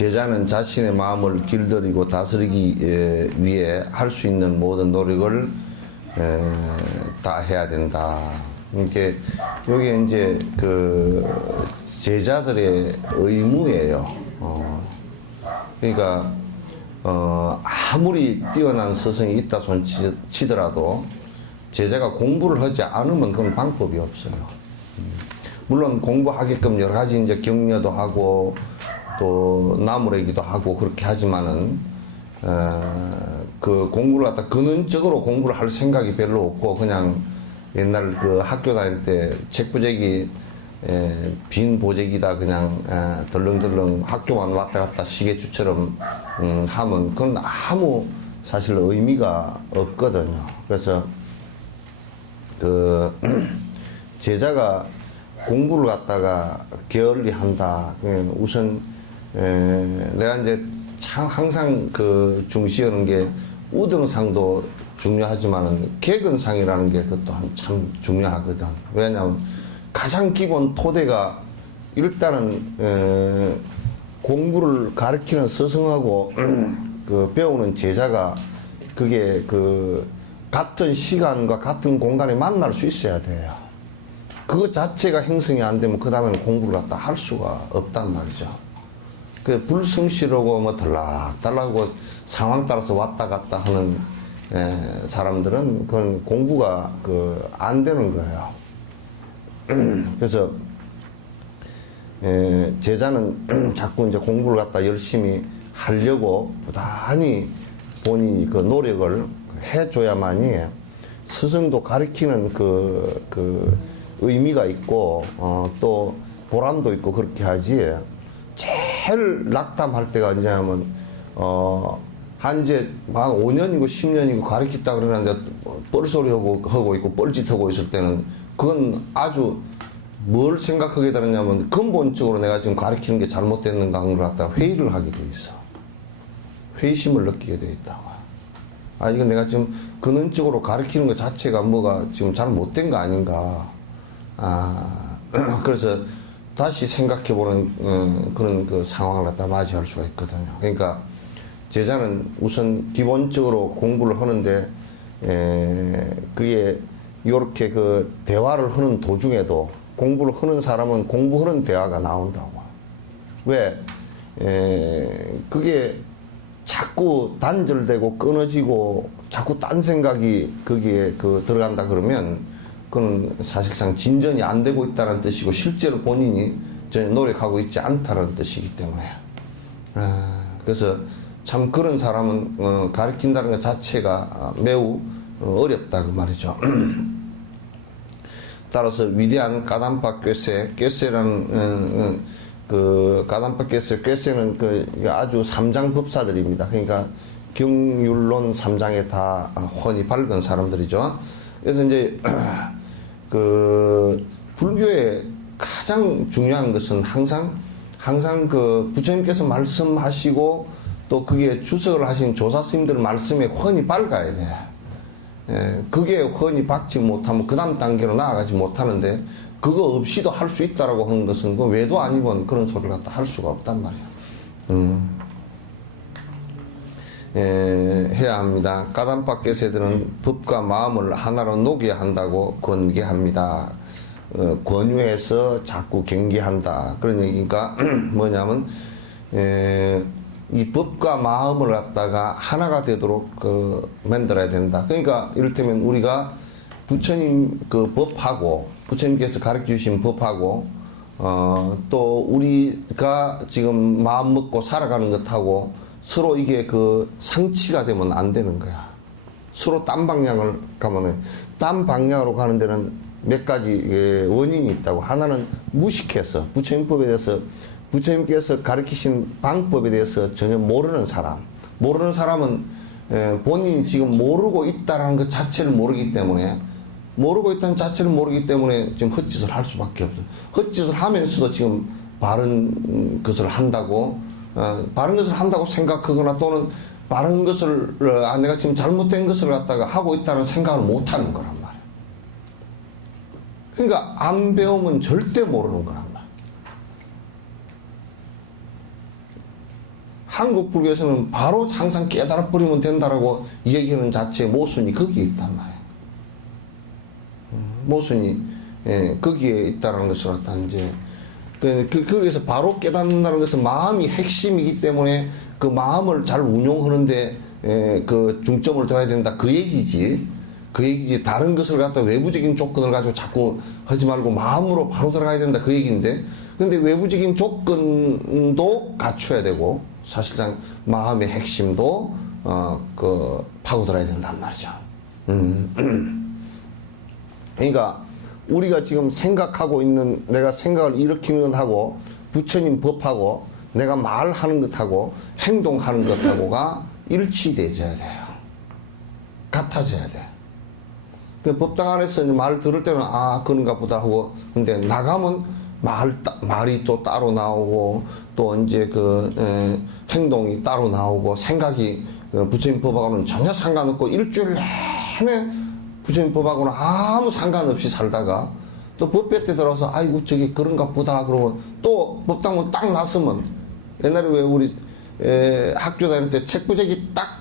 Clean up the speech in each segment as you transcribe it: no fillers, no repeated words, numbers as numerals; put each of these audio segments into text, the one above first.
제자는 자신의 마음을 길들이고 다스리기 위해 할 수 있는 모든 노력을 다 해야 된다. 이게 여기 이제 그 제자들의 의무예요. 그러니까 아무리 뛰어난 스승이 있다 손치더라도 제자가 공부를 하지 않으면 그건 방법이 없어요. 물론 공부하게끔 여러 가지 이제 격려도 하고 또 나무래기도 하고 그렇게 하지만은 그 공부를 갖다 근원적으로 공부를 할 생각이 별로 없고 그냥 옛날 그 학교 다닐 때 책부재기 빈 보재기다 그냥 덜렁덜렁 학교만 왔다 갔다 시계추처럼 하면 그건 아무 사실 의미가 없거든요. 그래서 그 제자가 공부를 갖다가 게을리 한다. 우선 내가 이제 참 항상 그 중시하는 게 우등상도 중요하지만은 개근상이라는 게 그것도 참 중요하거든. 왜냐하면 가장 기본 토대가 일단은 공부를 가르치는 스승하고 그 배우는 제자가 그게 그 같은 시간과 같은 공간에 만날 수 있어야 돼요. 그것 자체가 형성이 안 되면 그 다음에는 공부를 갖다 할 수가 없단 말이죠. 그 불성실하고 뭐 들락달락하고 상황 따라서 왔다 갔다 하는 사람들은 그건 공부가 그 안 되는 거예요. 그래서 제자는 자꾸 이제 공부를 갖다 열심히 하려고 부단히 본인이 그 노력을 해줘야만이 스승도 가르치는 그 의미가 있고 또 보람도 있고 그렇게 하지. 제일 낙담할 때가 언제냐면 한 이제 한 5년이고 10년이고 가르쳤다 그러는데 뻘소리 하고 있고 뻘짓하고 있을 때는 그건 아주 뭘 생각하게 되느냐면 근본적으로 내가 지금 가르치는 게 잘못됐는가 하는 걸 갖다가 회의를 하게 돼 있어. 회의심을 느끼게 돼 있다고. 아, 이건 내가 지금 근원적으로 가르치는 것 자체가 뭐가 지금 잘못된 거 아닌가. 그래서 다시 생각해보는 그런 그 상황을 갖다 맞이할 수가 있거든요. 그러니까 제자는 우선 기본적으로 공부를 하는데 그게 이렇게 그 대화를 하는 도중에도 공부를 하는 사람은 공부하는 대화가 나온다고. 왜? 그게 자꾸 단절되고 끊어지고 자꾸 딴 생각이 거기에 그 들어간다 그러면 그건 사실상 진전이 안 되고 있다는 뜻이고 실제로 본인이 전혀 노력하고 있지 않다는 뜻이기 때문에 그래서 참 그런 사람은 가르친다는 것 자체가 매우 어렵다 그 말이죠. 따라서 위대한 까담파 꾀세라는 그 까담파 꾀세는 그 아주 삼장법사들입니다. 그러니까 경율론 삼장에 다 훤히 밝은 사람들이죠. 그래서 이제 그 불교의 가장 중요한 것은 항상 그 부처님께서 말씀하시고 또 그게 주석을 하신 조사스님들 말씀에 훤히 밝아야 돼. 그게 훤히 밝지 못하면 그 다음 단계로 나아가지 못하는데 그거 없이도 할 수 있다라고 하는 것은 그 외도 아니면 그런 소리를 갖다 할 수가 없단 말이야. 해야 합니다. 까담파 꾀세들은 법과 마음을 하나로 녹여야 한다고 권계합니다. 권유해서 자꾸 경계한다. 그런 얘기니까 뭐냐면 이 법과 마음을 갖다가 하나가 되도록 만들어야 된다. 그러니까 이를테면 우리가 부처님 그 법하고 부처님께서 가르쳐 주신 법하고 또 우리가 지금 마음 먹고 살아가는 것하고 서로 이게 그 상치가 되면 안 되는 거야. 서로 딴 방향을 가면 딴 방향으로 가는 데는 몇 가지 원인이 있다고. 하나는 무식해서 부처님법에 대해서 부처님께서 가르치신 방법에 대해서 전혀 모르는 사람은 본인이 지금 모르고 있다는 것 자체를 모르기 때문에 지금 헛짓을 할 수밖에 없어. 헛짓을 하면서도 지금 바른 것을 한다고 생각하거나 또는 바른 것을 내가 지금 잘못된 것을 갖다가 하고 있다는 생각을 못 하는 거란 말이야. 그러니까 안 배우면 절대 모르는 거란 말이야. 한국 불교에서는 바로 항상 깨달아 버리면 된다라고 얘기하는 자체의 모순이 거기에 있단 말이에요. 모순이 거기에 있다는 것을 갖다 이제 거기에서 바로 깨닫는다는 것은 마음이 핵심이기 때문에 그 마음을 잘 운용하는데 그 중점을 둬야 된다 그 얘기지. 그 얘기지. 다른 것을 갖다 외부적인 조건을 가지고 자꾸 하지 말고 마음으로 바로 들어가야 된다 그 얘기인데, 근데 외부적인 조건도 갖춰야 되고 사실상 마음의 핵심도 그 파고들어야 된단 말이죠. 그러니까 우리가 지금 생각하고 있는, 내가 생각을 일으키는 것하고 부처님 법하고 내가 말하는 것하고 행동하는 것하고가 일치되어야 돼요. 같아져야 돼. 그 법당 안에서 말 들을 때는 아 그런가 보다 하고, 근데 나가면 말이 또 따로 나오고 또 이제 그 행동이 따로 나오고 생각이 부처님 법하고는 전혀 상관없고 일주일 내내 부처님 법하고는 아무 상관없이 살다가 또 법회 때 들어서 아이고 저기 그런가 보다 그러고 또 법당문 딱 났으면, 옛날에 왜 우리 학교 다닐 때 책부제기 딱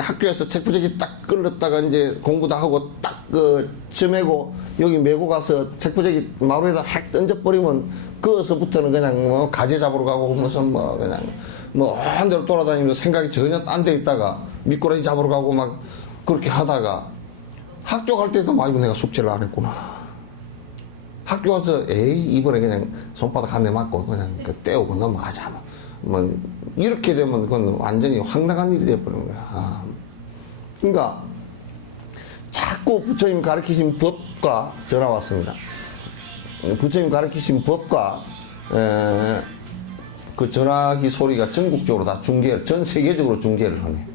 학교에서 책부제기 딱 끌었다가 이제 공부도 하고 딱 그 점매고 여기 메고 가서 책부제기 마루에다 확 던져버리면 그어서부터는 그냥 뭐 가재 잡으러 가고 무슨 뭐 그냥 뭐 한 대로 돌아다니면서 생각이 전혀 딴 데 있다가 미꾸라지 잡으러 가고 막 그렇게 하다가 학교 갈 때도 아이고 내가 숙제를 안 했구나. 학교 가서 에이 이번에 그냥 손바닥 한 대 맞고 그냥 그 떼우고 넘어가자 뭐 이렇게 되면 그건 완전히 황당한 일이 되어버리는 거야. 그러니까 자꾸 부처님 가르치신 법과 전화 왔습니다. 부처님 가르치신 법과 그 전화기 소리가 전국적으로 다 전 세계적으로 중계를 하네.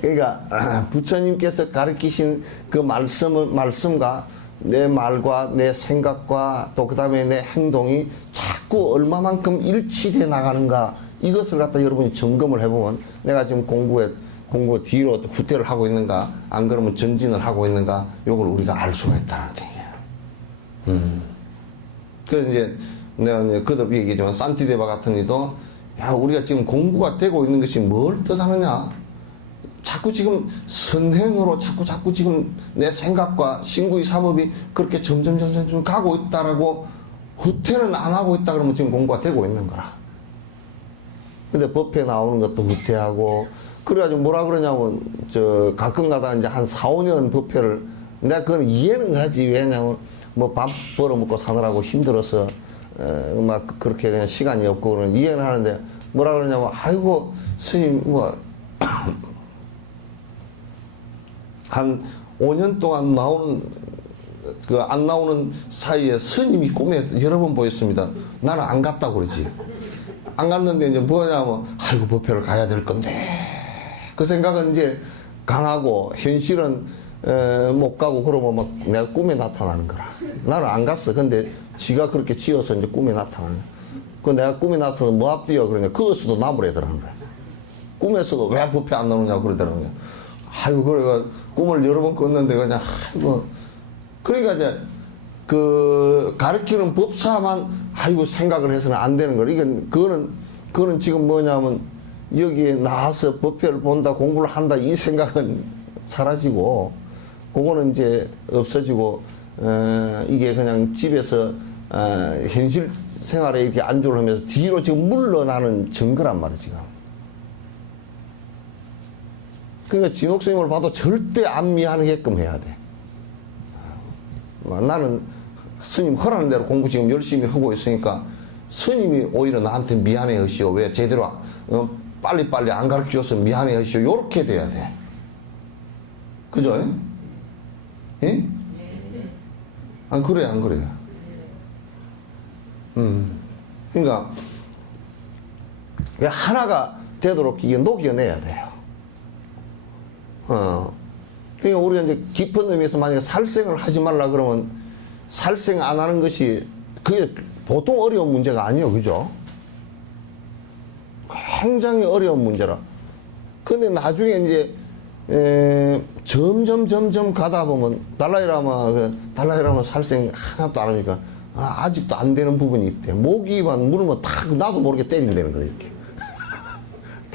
그러니까 부처님께서 가르치신 그 말씀과 내 말과 내 생각과 또 그 다음에 내 행동이 자꾸 얼마만큼 일치돼 나가는가, 이것을 갖다 여러분이 점검을 해보면 내가 지금 공부 뒤로 후퇴를 하고 있는가, 안 그러면 전진을 하고 있는가, 요걸 우리가 알 수가 있다는 얘기예요. 그래서 이제 내가 이제 그도 얘기했지만 산티데바 같은 이도 야 우리가 지금 공부가 되고 있는 것이 뭘 뜻하느냐, 자꾸 지금 선행으로 자꾸 지금 내 생각과 신구의 삼업이 그렇게 점점 가고 있다라고 후퇴는 안 하고 있다 그러면 지금 공부가 되고 있는 거라. 근데 법회 나오는 것도 후퇴하고 그래가지고 뭐라 그러냐면 가끔 가다 이제 한 4, 5년 법회를 내가 그건 이해는 하지. 왜냐면 뭐 밥 벌어먹고 사느라고 힘들어서 막 그렇게 그냥 시간이 없고 그런 이해는 하는데, 뭐라 그러냐면 아이고 스님 뭐 한 5년 동안 안 나오는 사이에 스님이 꿈에 여러 번 보였습니다. 나는 안 갔다고 그러지. 안 갔는데 이제 뭐냐면 아이고 법회를 가야 될 건데, 그 생각은 이제 강하고 현실은 못 가고 그러면 막 내가 꿈에 나타나는 거라. 나는 안 갔어. 근데 지가 그렇게 지어서 이제 꿈에 나타나는 거야. 그 내가 꿈에 나타나서 뭐 앞뒤야 그러니까 그것도 나무래더라는 거야. 꿈에서도 왜 법회 안 나오느냐고 그러더라는 거야. 아이고 그래가 꿈을 여러 번 꿨는데 그냥 아이고, 그러니까 이제 그 가르치는 법사만 아이고 생각을 해서는 안 되는 거야. 이건 그거는 지금 뭐냐면 여기에 나와서 법회를 본다, 공부를 한다, 이 생각은 사라지고 그거는 이제 없어지고 이게 그냥 집에서 현실 생활에 이렇게 안주를 하면서 뒤로 지금 물러나는 증거란 말이야 지금. 그러니까 진옥스님을 봐도 절대 안 미안하게끔 해야 돼. 나는 스님 허라는 대로 공부 지금 열심히 하고 있으니까 스님이 오히려 나한테 미안해 하시오. 왜 제대로 빨리빨리 안 가르쳐줘서 미안해 하시오. 요렇게 돼야 돼. 그죠? 예? 안 그래요, 안 그래요? 그러니까 하나가 되도록 이게 녹여내야 돼요. 그러니까 우리가 이제 깊은 의미에서 만약에 살생을 하지 말라 그러면 살생 안 하는 것이 그게 보통 어려운 문제가 아니에요. 그죠? 굉장히 어려운 문제라. 근데 나중에 이제 점점 가다 보면 달라이라마 살생 하나도 안 하니까 아직도 안 되는 부분이 있대. 모기만 물으면 다 나도 모르게 때리면 되는 거예요. 이렇게.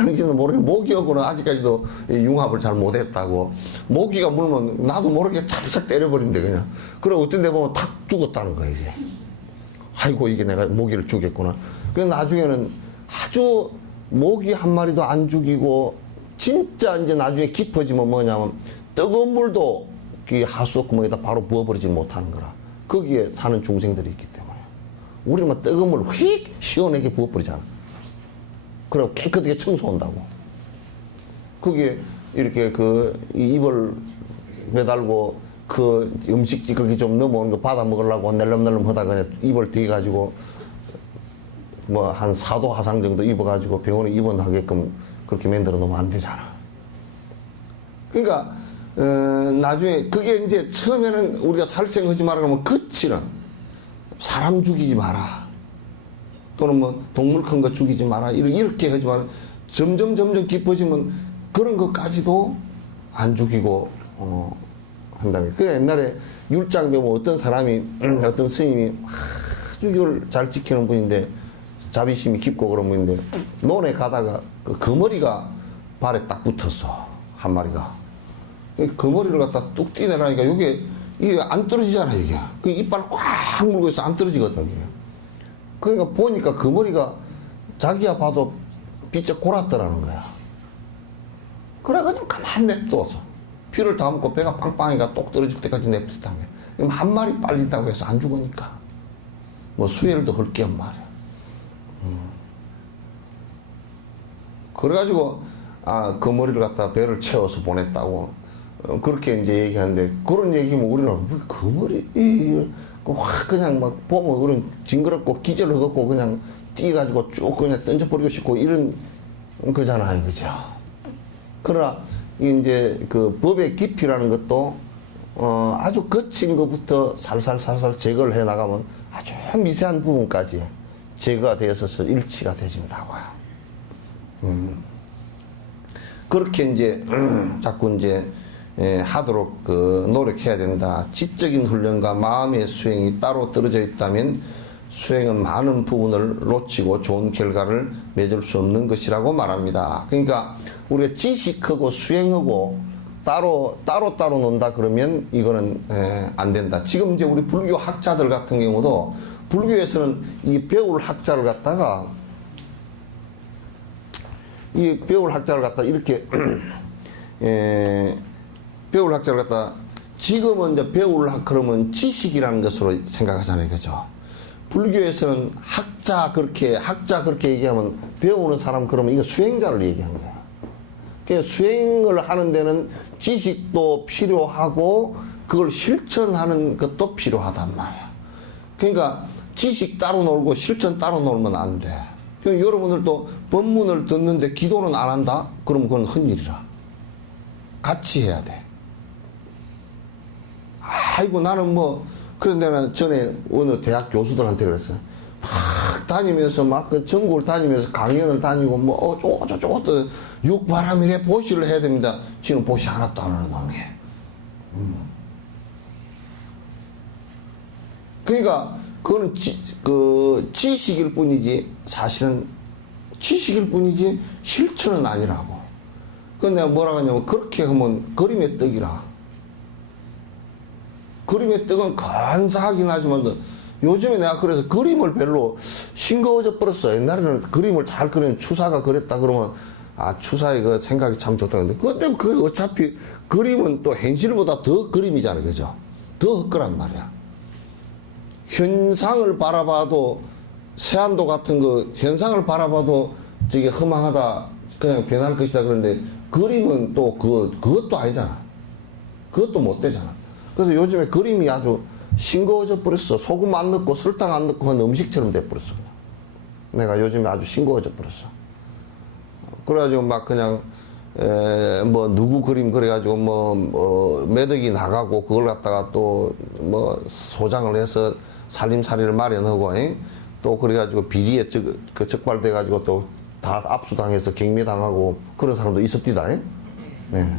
당신은 모르게 모기하고는 아직까지도 융합을 잘 못했다고. 모기가 물면 나도 모르게 찹싹 때려버린대 그냥. 그래 어떤 데 보면 탁 죽었다는 거야 이게. 아이고 이게 내가 모기를 죽였구나. 그 나중에는 아주 모기 한 마리도 안 죽이고 진짜 이제 나중에 깊어지면 뭐냐면 뜨거운 물도 이 하수도 구멍에다 바로 부어버리지 못하는 거라. 거기에 사는 중생들이 있기 때문에. 우리는 뜨거운 물을 휙 시원하게 부어버리잖아. 그리고 깨끗하게 청소한다고. 거기에 이렇게 그 입을 매달고 그 음식 찌꺼기 좀 넘어오는 거 받아 먹으려고 낼름낼름 하다가 그냥 입을 뒤가지고 뭐 한 4도 화상 정도 입어가지고 병원에 입원하게끔 그렇게 만들어 놓으면 안 되잖아. 그러니까 나중에 그게 이제 처음에는 우리가 살생하지 마라 그러면 끝이는 사람 죽이지 마라 또는 뭐 동물 큰 거 죽이지 마라 이렇게 하지 마라. 점점 깊어지면 그런 것까지도 안 죽이고 한다. 그 옛날에 율장 배우면 어떤 사람이 어떤 스님이 아주 이걸 잘 지키는 분인데 자비심이 깊고 그런 분인데 논에 가다가 그 거머리가 발에 딱 붙었어 한 마리가. 그 머리를 갖다 뚝 띄내라니까 이게 안 떨어지잖아 이게. 그 이빨을 꽉 물고 있어 안 떨어지거든 이게. 그러니까 보니까 그 머리가 자기야 봐도 비쩍 골았더라는 거야. 그래가지고 가만 냅둬서 피를 다 먹고 배가 빵빵해가 똑 떨어질 때까지 냅뒀다며. 그럼 한 마리 빨린다고 해서 안 죽으니까 뭐 수혜를 더 할 겸 말이야. 그래가지고 그 머리를 갖다 배를 채워서 보냈다고 그렇게 이제 얘기하는데 그런 얘기면 우리는 그 머리 확 그냥 막 보면 우리는 징그럽고 기절하고 그냥 뛰어가지고 쭉 그냥 던져버리고 싶고 이런 거잖아요, 그죠? 그러나 이제 그 법의 깊이라는 것도 아주 거친 것부터 살살 제거를 해 나가면 아주 미세한 부분까지 제거가 되어서 일치가 되진다고요. 그렇게 이제 자꾸 이제 하도록 노력해야 된다. 지적인 훈련과 마음의 수행이 따로 떨어져 있다면 수행은 많은 부분을 놓치고 좋은 결과를 맺을 수 없는 것이라고 말합니다. 그러니까 우리가 지식하고 수행하고 따로 논다 그러면 이거는 안 된다. 지금 이제 우리 불교 학자들 같은 경우도 불교에서는 이 배울 학자를 갖다가 이렇게 배울 학자를 갖다 지금은 이제 배울 그러면 지식이라는 것으로 생각하잖아요, 그죠? 불교에서는 학자 그렇게 얘기하면 배우는 사람 그러면 이거 수행자를 얘기하는 거야. 그러니까 수행을 하는 데는 지식도 필요하고 그걸 실천하는 것도 필요하단 말이야. 그러니까 지식 따로 놀고 실천 따로 놀면 안 돼. 그러니까 여러분들도 법문을 듣는데 기도는 안 한다? 그럼 그건 헛일이라. 같이 해야 돼. 아이고 나는 뭐 그런데 는 전에 어느 대학 교수들한테 그랬어요. 막 다니면서 막 그 전국을 다니면서 강연을 다니고 뭐 어쩌고 또 육바람이래 보시를 해야 됩니다. 지금 보시 하나도 안 하는 놈이. 그러니까 그거는 지식일 뿐이지 사실은 지식일 뿐이지 실천은 아니라고. 그건 내가 뭐라고 하냐면 그렇게 하면 그림의 떡이라. 그림의 떡은 간사하긴 하지만 요즘에 내가 그래서 그림을 별로 싱거워져 버렸어. 옛날에는 그림을 잘 그리는 추사가 그랬다 그러면 추사의 그 생각이 참 좋다는데 근데 그 어차피 그림은 또 현실보다 더 그림이잖아, 그죠? 더 헛거란 말이야. 현상을 바라봐도 세안도 같은 거 현상을 바라봐도 저게 허망하다 그냥 변할 것이다 그런데 그림은 또 그것도 아니잖아. 그것도 못 되잖아. 그래서 요즘에 그림이 아주 싱거워져 버렸어. 소금 안 넣고 설탕 안 넣고 한 음식처럼 돼 버렸어. 내가 요즘에 아주 싱거워져 버렸어. 그래가지고 막 그냥 뭐 누구 그림 그래가지고 뭐 매덕이 나가고 그걸 갖다가 또 뭐 소장을 해서 살림살이를 마련하고 또 그래가지고 비리에 적발돼가지고 또 다 압수당해서 격리당하고 그런 사람도 있었디다. 네.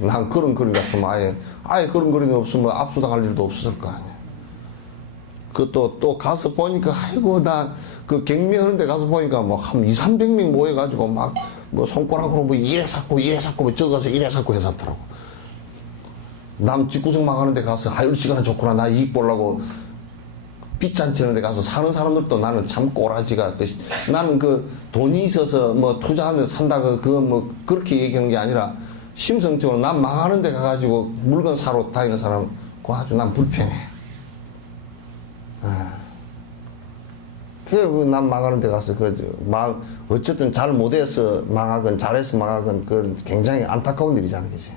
난 그런 그림 같으면 아예 그런 그림이 없으면 압수당할 일도 없었을 거 아니야. 그것도 또 가서 보니까 아이고 나 그 갱미하는 데 가서 보니까 뭐 한 200~300명 모여가지고 막 뭐 손가락으로 뭐 이래 샀고 뭐 저거 가서 이래 샀고 해서 더라고. 남 집구석 망하는 데 가서 아유 시간 좋구나 나 이익 보려고 빚잔치 하는 데 가서 사는 사람들도 나는 참 꼬라지가 나는 그 돈이 있어서 뭐 투자하는 데 산다 그거 뭐 그렇게 얘기하는 게 아니라 심성적으로 난 망하는 데 가가지고 물건 사러 다니는 사람 그거 아주 난 불편해. 그래 난 망하는 데 가서 어쨌든 잘 못해서 망하건 잘해서 망하건 그건 굉장히 안타까운 일이잖아 그지.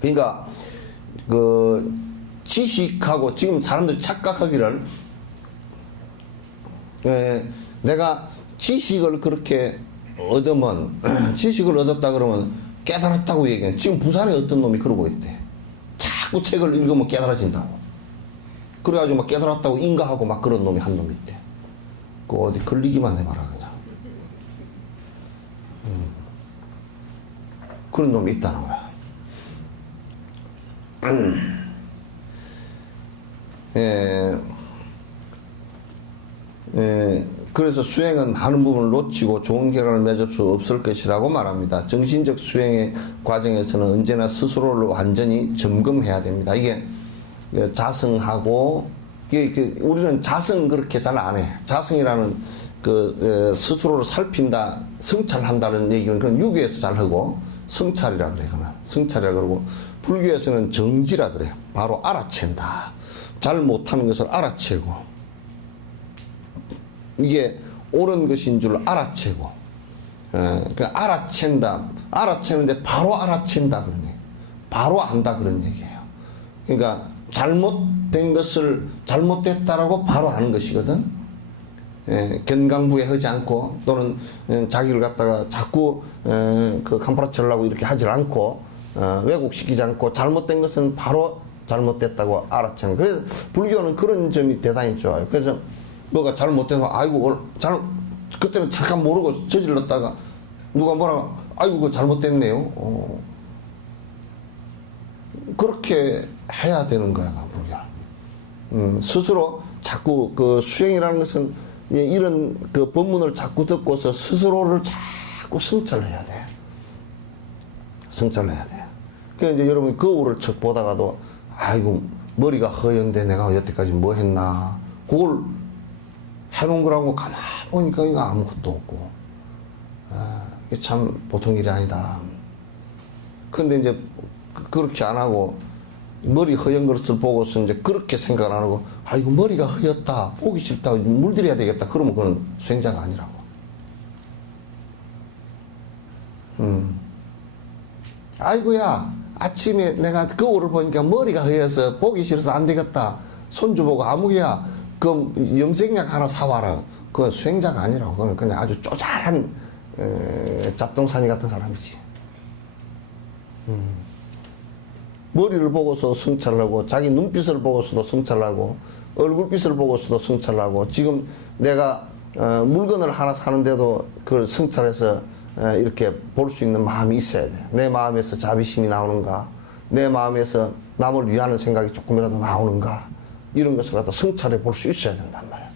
그러니까 그 지식하고 지금 사람들이 착각하기를 내가 지식을 그렇게 얻으면 지식을 얻었다 그러면 깨달았다고 얘기해. 지금 부산에 어떤 놈이 그러고 있대. 자꾸 책을 읽으면 깨달아진다고. 그래가지고 막 깨달았다고 인가하고 막 그런 놈이 한 놈이 있대. 그 어디 걸리기만 해봐라 그냥. 그런 놈이 있다는 거야. 그래서 수행은 많은 부분을 놓치고 좋은 결과를 맺을 수 없을 것이라고 말합니다. 정신적 수행의 과정에서는 언제나 스스로를 완전히 점검해야 됩니다. 이게 자성하고 우리는 자성 그렇게 잘 안 해. 자성이라는 스스로를 살핀다, 성찰한다는 얘기는 그건 유교에서 잘 하고 성찰이라 그래. 그건 성찰이라 그러고 불교에서는 정지라 그래요. 바로 알아챈다. 잘 못하는 것을 알아채고 이게 옳은 것인 줄 알아채고 알아챈다. 알아채는데 바로 알아챈다 그런 얘기. 바로 안다 그런 얘기예요. 그러니까 잘못된 것을 잘못됐다라고 바로 아는 것이거든. 견강부에 하지 않고 또는 자기를 갖다가 자꾸 그 캄파라치려고 이렇게 하지 않고 왜곡시키지 않고 잘못된 것은 바로 잘못됐다고 알아채는. 그래서 불교는 그런 점이 대단히 좋아요. 그래서 뭐가 잘못된 거 아이고 그때는 잠깐 모르고 저질렀다가 누가 뭐라 아이고 그거 잘못됐네요. 그렇게 해야 되는 거야 불교는. 스스로 자꾸 그 수행이라는 것은 이런 그 법문을 자꾸 듣고서 스스로를 자꾸 성찰해야 돼. 성찰해야 돼. 그러니까 이제 여러분 거울을 척 보다가도 아이고 머리가 허연데 내가 여태까지 뭐 했나 그걸 해놓은 거라고 가만히 보니까 이거 아무것도 없고 이게 참 보통 일이 아니다. 근데 이제 그렇게 안 하고 머리 허연 것을 보고서 이제 그렇게 생각을 안 하고 아이고 머리가 허였다 보기 싫다 물들여야 되겠다 그러면 그건 수행자가 아니라고. 아이고야 아침에 내가 거울을 보니까 머리가 허여서 보기 싫어서 안 되겠다 손주 보고 아무개야 그 염색약 하나 사와라. 그건 수행자가 아니라고. 그건 그냥 아주 쪼잘한 잡동사니 같은 사람이지. 머리를 보고서 성찰하고 자기 눈빛을 보고서도 성찰하고 얼굴빛을 보고서도 성찰하고 지금 내가 물건을 하나 사는데도 그걸 성찰해서 이렇게 볼 수 있는 마음이 있어야 돼. 내 마음에서 자비심이 나오는가, 내 마음에서 남을 위하는 생각이 조금이라도 나오는가, 이런 것을 갖다 성찰해 볼 수 있어야 된단 말이야.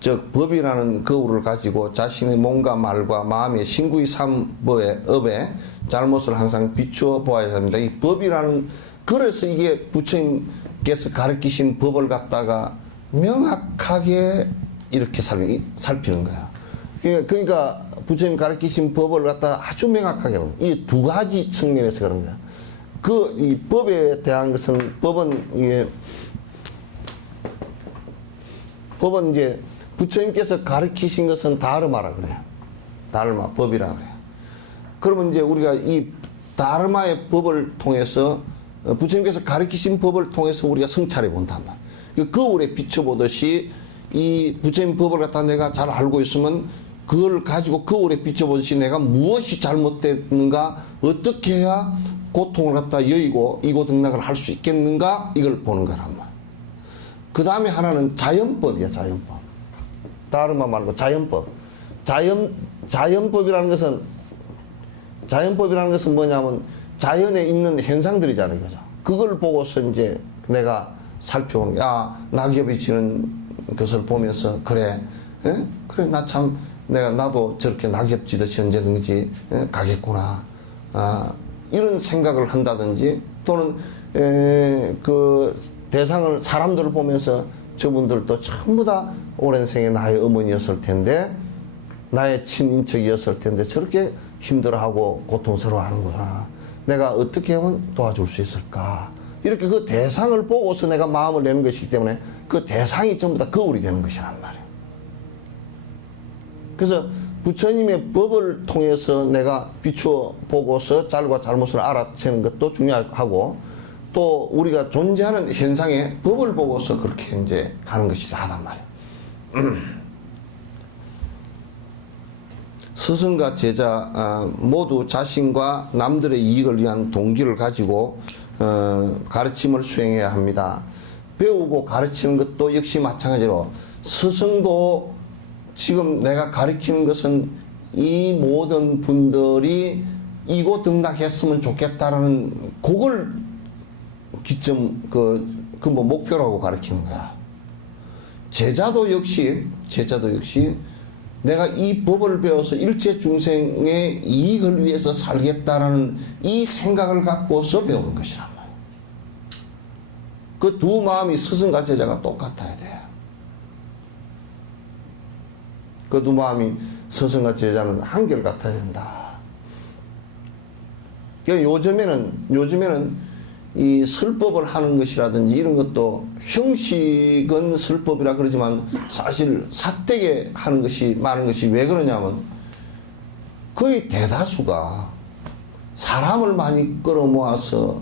즉 법이라는 거울을 가지고 자신의 몸과 말과 마음의 신구의 업에 잘못을 항상 비추어 보아야 합니다. 이 법이라는 그래서 이게 부처님께서 가르치신 법을 갖다가 명확하게 이렇게 살피는 거야. 그러니까 부처님 가르치신 법을 갖다가 아주 명확하게 이 두 가지 측면에서 그런 거야. 이 법에 대한 것은 법은 이제 부처님께서 가르치신 것은 다르마라 그래요. 다르마 법이라 그래요. 그러면 이제 우리가 이 다르마의 법을 통해서 부처님께서 가르치신 법을 통해서 우리가 성찰해 본단 말이야. 그 거울에 비춰보듯이 이 부처님 법을 갖다 내가 잘 알고 있으면 그걸 가지고 거울에 비춰보듯이 내가 무엇이 잘못됐는가, 어떻게 해야 고통을 갖다 여의고 이고등락을 할 수 있겠는가, 이걸 보는 거란 말이야. 그 다음에 하나는 자연법이야, 자연법. 다르마 말고 자연법. 자연법이라는 것은 뭐냐면 자연에 있는 현상들이잖아요. 그죠? 그걸 보고서 이제 내가 살펴보는 게, 낙엽이 지는 것을 보면서, 그래, 그래, 나도 저렇게 낙엽 지듯이 언제든지 가겠구나. 이런 생각을 한다든지, 또는, 그 사람들을 보면서 저분들도 전부 다 오랜 생에 나의 어머니였을 텐데, 나의 친인척이었을 텐데, 저렇게 힘들어하고 고통스러워 하는구나. 내가 어떻게 하면 도와줄 수 있을까? 이렇게 그 대상을 보고서 내가 마음을 내는 것이기 때문에 그 대상이 전부 다 거울이 되는 것이란 말이에요. 그래서 부처님의 법을 통해서 내가 비추어 보고서 잘과 잘못을 알아채는 것도 중요하고, 또 우리가 존재하는 현상의 법을 보고서 그렇게 이제 하는 것이 다단 말이에요. 스승과 제자 모두 자신과 남들의 이익을 위한 동기를 가지고 가르침을 수행해야 합니다. 배우고 가르치는 것도 역시 마찬가지로 스승도 지금 내가 가르치는 것은 이 모든 분들이 이곳 등락했으면 좋겠다라는 그걸 기점 뭐 목표라고 가르치는 거야. 제자도 역시 내가 이 법을 배워서 일체 중생의 이익을 위해서 살겠다라는 이 생각을 갖고서 배우는 것이란 말이에요. 그 두 마음이 스승과 제자가 똑같아야 돼요. 그 두 마음이 스승과 제자는 한결같아야 된다. 요즘에는 이 설법을 하는 것이라든지 이런 것도 형식은 설법이라 그러지만 사실 삿되게 하는 것이 많은 것이 왜 그러냐면 거의 대다수가 사람을 많이 끌어모아서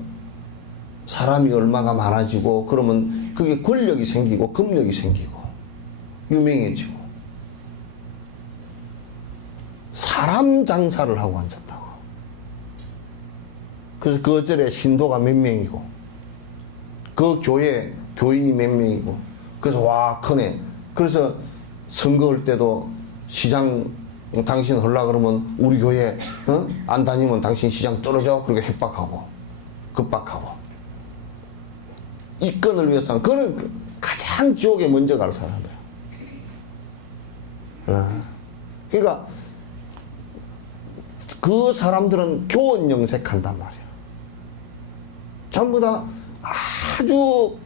사람이 얼마가 많아지고 그러면 그게 권력이 생기고 금력이 생기고 유명해지고 사람 장사를 하고 앉았다고. 그래서 그 절에 신도가 몇 명이고 그 교회 교인이 몇 명이고 그래서 와 크네. 그래서 선거할 때도 시장 당신 하려고 그러면 우리 교회 안 다니면 당신 시장 떨어져. 그렇게 협박하고 급박하고 이권을 위해서는 그는 가장 지옥에 먼저 갈 사람이야. 그러니까 그 사람들은 교원 영색한단 말이야. 전부 다 아주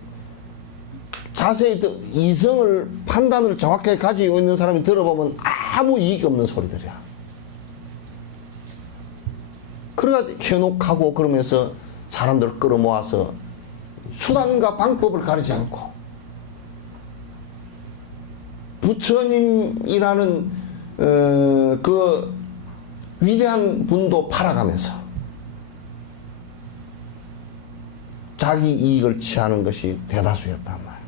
자세히 이성을 판단을 정확하게 가지고 있는 사람이 들어보면 아무 이익이 없는 소리들이야. 그래가지고 현혹하고 그러면서 사람들 끌어모아서 수단과 방법을 가리지 않고 부처님이라는 그 위대한 분도 팔아가면서 자기 이익을 취하는 것이 대다수였단 말이에요.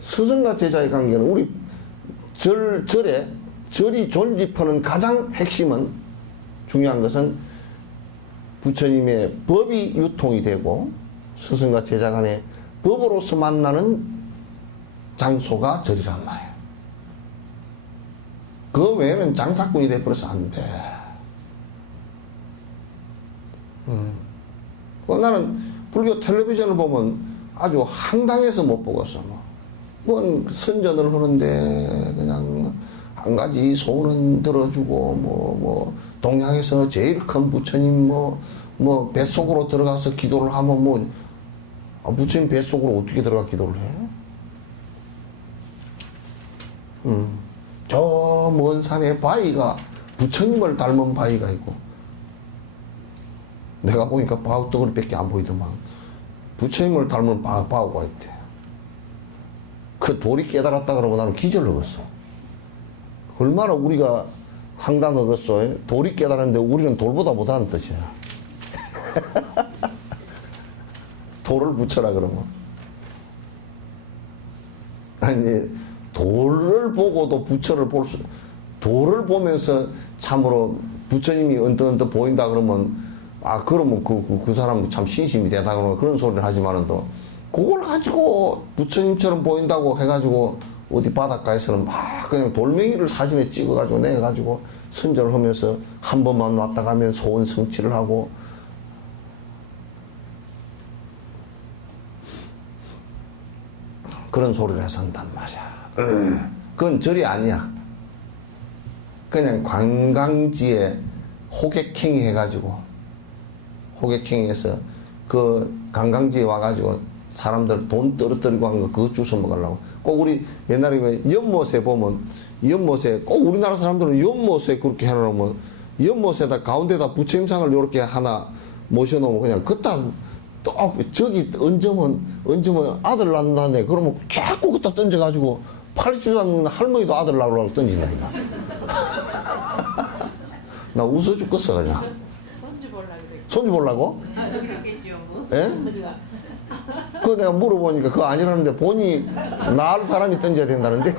스승과 제자의 관계는 우리 절이 존립하는 가장 핵심은 중요한 것은 부처님의 법이 유통이 되고 스승과 제자 간의 법으로서 만나는 장소가 절이란 말이에요. 그 외에는 장사꾼이 돼버려서 안 돼. 나는 불교 텔레비전을 보면 아주 황당해서 못 보겠어. 뭔 선전을 하는데 그냥 한 가지 소원은 들어주고 동양에서 제일 큰 부처님 뱃속으로 들어가서 기도를 하면 부처님 뱃속으로 어떻게 들어가 기도를 해? 저 먼 산에 바위가 부처님을 닮은 바위가 있고 내가 보니까 바위 덩어리밖에 안 보이더만 부처님을 닮은 바위가 있대. 그 돌이 깨달았다 그러고 나는 기절하겠어. 얼마나 우리가 황당하겠어. 돌이 깨달았는데 우리는 돌보다 못하는 뜻이야. 돌을 붙여라 그러면. 아니 돌을 보고도 부처를 돌을 보면서 참으로 부처님이 언뜻 보인다 그러면 그러면 그 사람 참 신심이 대단하고 그런 소리를 하지만은 또 그걸 가지고 부처님처럼 보인다고 해가지고 어디 바닷가에서는 막 그냥 돌멩이를 사진에 찍어가지고 내가지고 선전을 하면서 한 번만 왔다 가면 소원 성취를 하고, 그런 소리를 해서 한단 말이야. 그건 절이 아니야. 그냥 관광지에 호객행위 해가지고, 호객행위해서 그 관광지에 와가지고 사람들 돈 떨어뜨리고 한 거 그거 주워 먹으려고. 꼭 우리 옛날에 왜 연못에 보면, 연못에 꼭 우리나라 사람들은 연못에 그렇게 해놓으면 연못에다 가운데다 부처님상을 이렇게 하나 모셔놓으면 그냥 그따 또 저기 얹으면 아들 낳는다네. 그러면 자꾸 그따 던져가지고 80살 먹는 할머니도 아들 낳으려고 던진다니까. 나 웃어 죽겠어 그냥. 손주 보려고 그래. 손주 보려고? 그렇겠죠 뭐. 예? 그거 내가 물어보니까 그거 아니라는데 본인이 낳을 사람이 던져야 된다는데.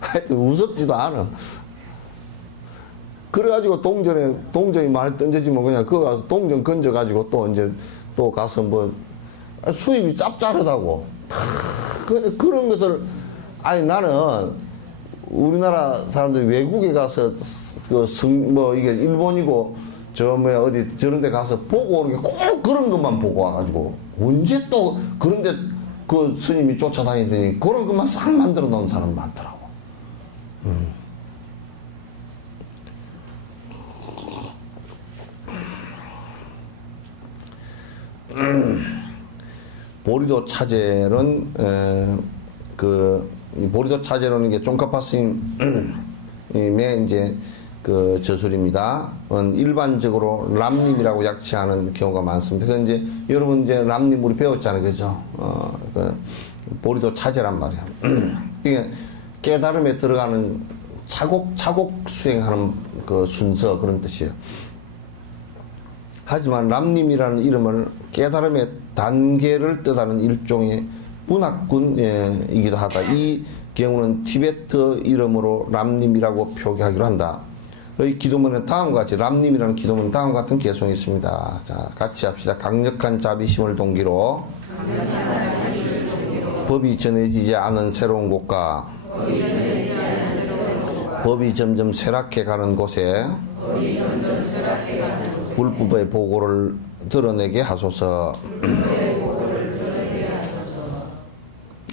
하여튼 무섭지도 않아. 그래가지고 동전이 많이 던져지면 그냥 그거 가서 동전 건져가지고 또 이제 또 가서 뭐 수입이 짭짤하다고. 그런 것을, 아니 나는 우리나라 사람들이 외국에 가서 이게 일본이고 어디 저런 데 가서 보고 오는 게 꼭 그런 것만 보고 와가지고 언제 또 그런 데 그 스님이 쫓아다니더니 그런 것만 싹 만들어 놓은 사람 많더라고. 보리도 차제론, 보리도 차제론은 게 쫑카파 스님의 이제 그 저술입니다. 일반적으로 람님이라고 약치하는 경우가 많습니다. 그 이제 여러분 이제 람님 우리 배웠잖아요, 그죠? 보리도 차제란 말이야. 이게 깨달음에 들어가는 차곡차곡 수행하는 그 순서 그런 뜻이에요. 하지만 람님이라는 이름을 깨달음의 단계를 뜻하는 일종의 문학군이기도 하다. 이 경우는 티베트 이름으로 람님이라고 표기하기로 한다. 이 기도문은 다음과 같이, 람님이라는 기도문은 다음과 같은 개성이 있습니다. 자, 같이 합시다. 강력한 자비심을 동기로 법이 전해지지 않은 새로운 곳과 법이 점점 쇠락해 가는 곳에 불법의 보고를 드러내게 하소서.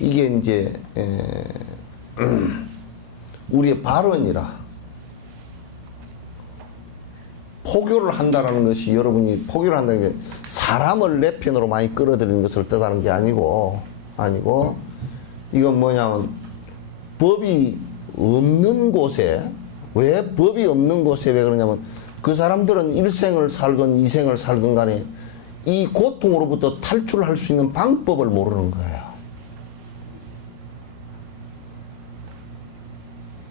이게 이제 우리의 발언이라. 포교를 한다는 것이, 여러분이 포교를 한다는 게 사람을 내 편으로 많이 끌어들이는 것을 뜻하는 게 아니고 이건 뭐냐면 법이 없는 곳에, 왜 법이 없는 곳에 왜 그러냐면 그 사람들은 일생을 살건 이생을 살건 간에 이 고통으로부터 탈출할 수 있는 방법을 모르는 거예요.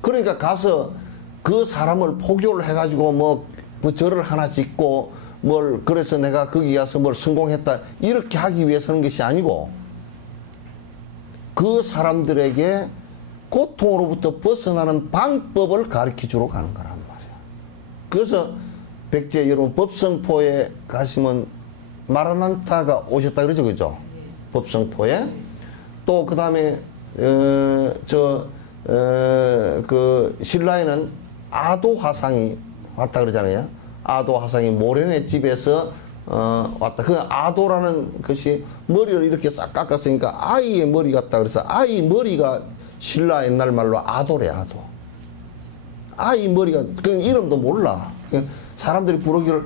그러니까 가서 그 사람을 포교를 해가지고 뭐 절을 하나 짓고 그래서 내가 거기 가서 뭘 성공했다 이렇게 하기 위해서 하는 것이 아니고 그 사람들에게 고통으로부터 벗어나는 방법을 가르쳐 주러 가는 거란 말이야. 그래서 백제 여러분 법성포에 가시면 마라난타가 오셨다 그러죠, 그죠? 법성포에. 또 그 다음에 그 신라에는 아도 화상이 왔다 그러잖아요. 아도 화상이 모래내 집에서 왔다. 그 아도라는 것이 머리를 이렇게 싹 깎았으니까 아이의 머리 같다. 그래서 아이 머리가 신라 옛날 말로 아도래, 아도. 아이 머리가, 그 이름도 몰라. 사람들이 부르기를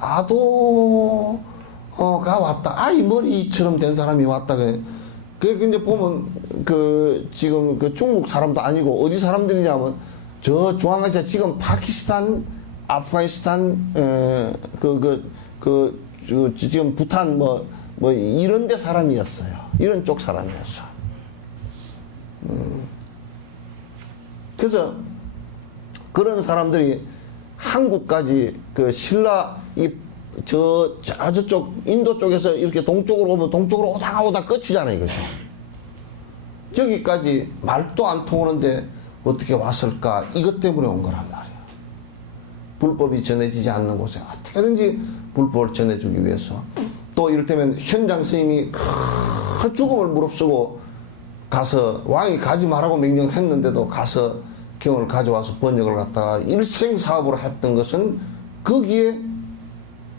아도가 왔다. 아이 머리처럼 된 사람이 왔다. 그 이제 보면 지금 중국 사람도 아니고 어디 사람들이냐면 저 중앙아시아 지금 파키스탄, 아프가니스탄, 지금 부탄 이런 데 사람이었어요. 이런 쪽 사람이었어. 그래서 그런 사람들이 한국까지 신라 저쪽 인도 쪽에서 이렇게 동쪽으로 오면 동쪽으로 오다가 끝이잖아요, 이것이. 저기까지 말도 안 통하는데 어떻게 왔을까? 이것 때문에 온 거란 말이야. 불법이 전해지지 않는 곳에 어떻게든지 불법을 전해주기 위해서. 또 이를테면 현장 스님이 큰 죽음을 무릅쓰고 가서 왕이 가지 말라고 명령했는데도 가서 경을 가져와서 번역을 갖다가 일생사업으로 했던 것은 거기에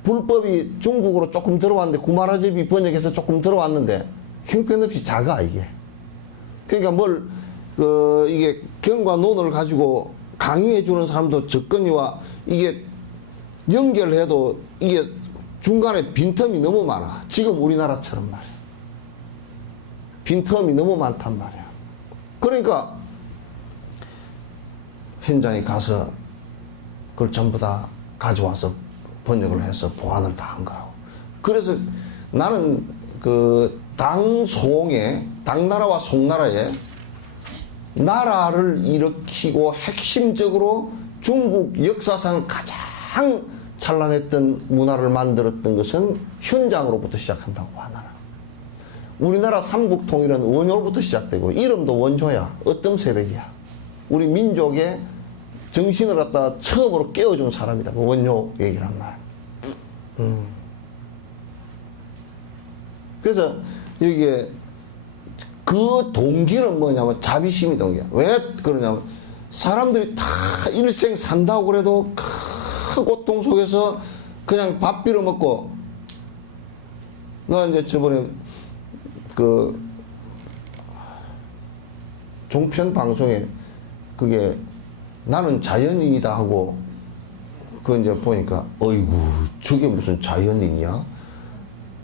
불법이 중국으로 조금 들어왔는데 구마라집이 번역해서 조금 들어왔는데 형편없이 작아 이게. 그러니까 이게 경과 논을 가지고 강의해 주는 사람도 적거니와 이게 연결해도 이게 중간에 빈틈이 너무 많아. 지금 우리나라처럼 말이야. 빈틈이 너무 많단 말이야. 그러니까 현장에 가서 그걸 전부 다 가져와서 번역을 해서 보완을 다 한 거라고. 그래서 나는 그 당나라와 송나라에 나라를 일으키고 핵심적으로 중국 역사상 가장 찬란했던 문화를 만들었던 것은 현장으로부터 시작한다고 하나. 우리나라 삼국통일은 원효로부터 시작되고 이름도 원효야. 어떤 세력이야. 우리 민족의 정신을 갖다가 처음으로 깨워준 사람이다. 원효 얘기란 말. 그래서 여기에 그 동기는 뭐냐면 자비심이 동기야. 왜 그러냐면 사람들이 다 일생 산다고 그래도 큰 고통 속에서 그냥 밥 빌어 먹고 나 이제 저번에 그 종편 방송에 그게 나는 자연인이다 하고 그 이제 보니까 어이구 저게 무슨 자연인이야?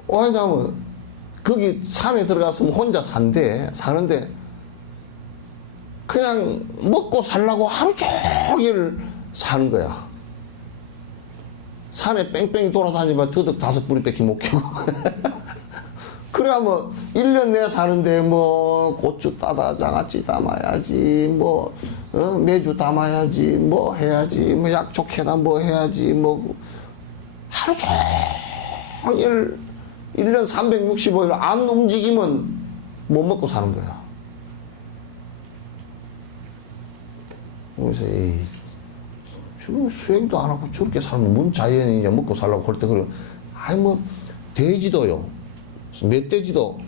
왜냐면 거기 산에 들어갔으면 혼자 사는데 그냥 먹고 살라고 하루 종일 사는 거야. 산에 뺑뺑이 돌아다니면 더덕 5뿌리밖에 못 캐고. 그래야 뭐 1년 내에 사는데 뭐 고추 따다 장아찌 담아야지 뭐 매주 담아야지 뭐 해야지 뭐 약초캐다 뭐 해야지 뭐 하루 종일 1년 365일 안 움직이면 못 먹고 사는 거야. 그래서 수행도 안 하고 저렇게 살면 뭔 자연이냐 먹고 살라고 할 때 그래. 아니 뭐 돼지도요. 멧돼지도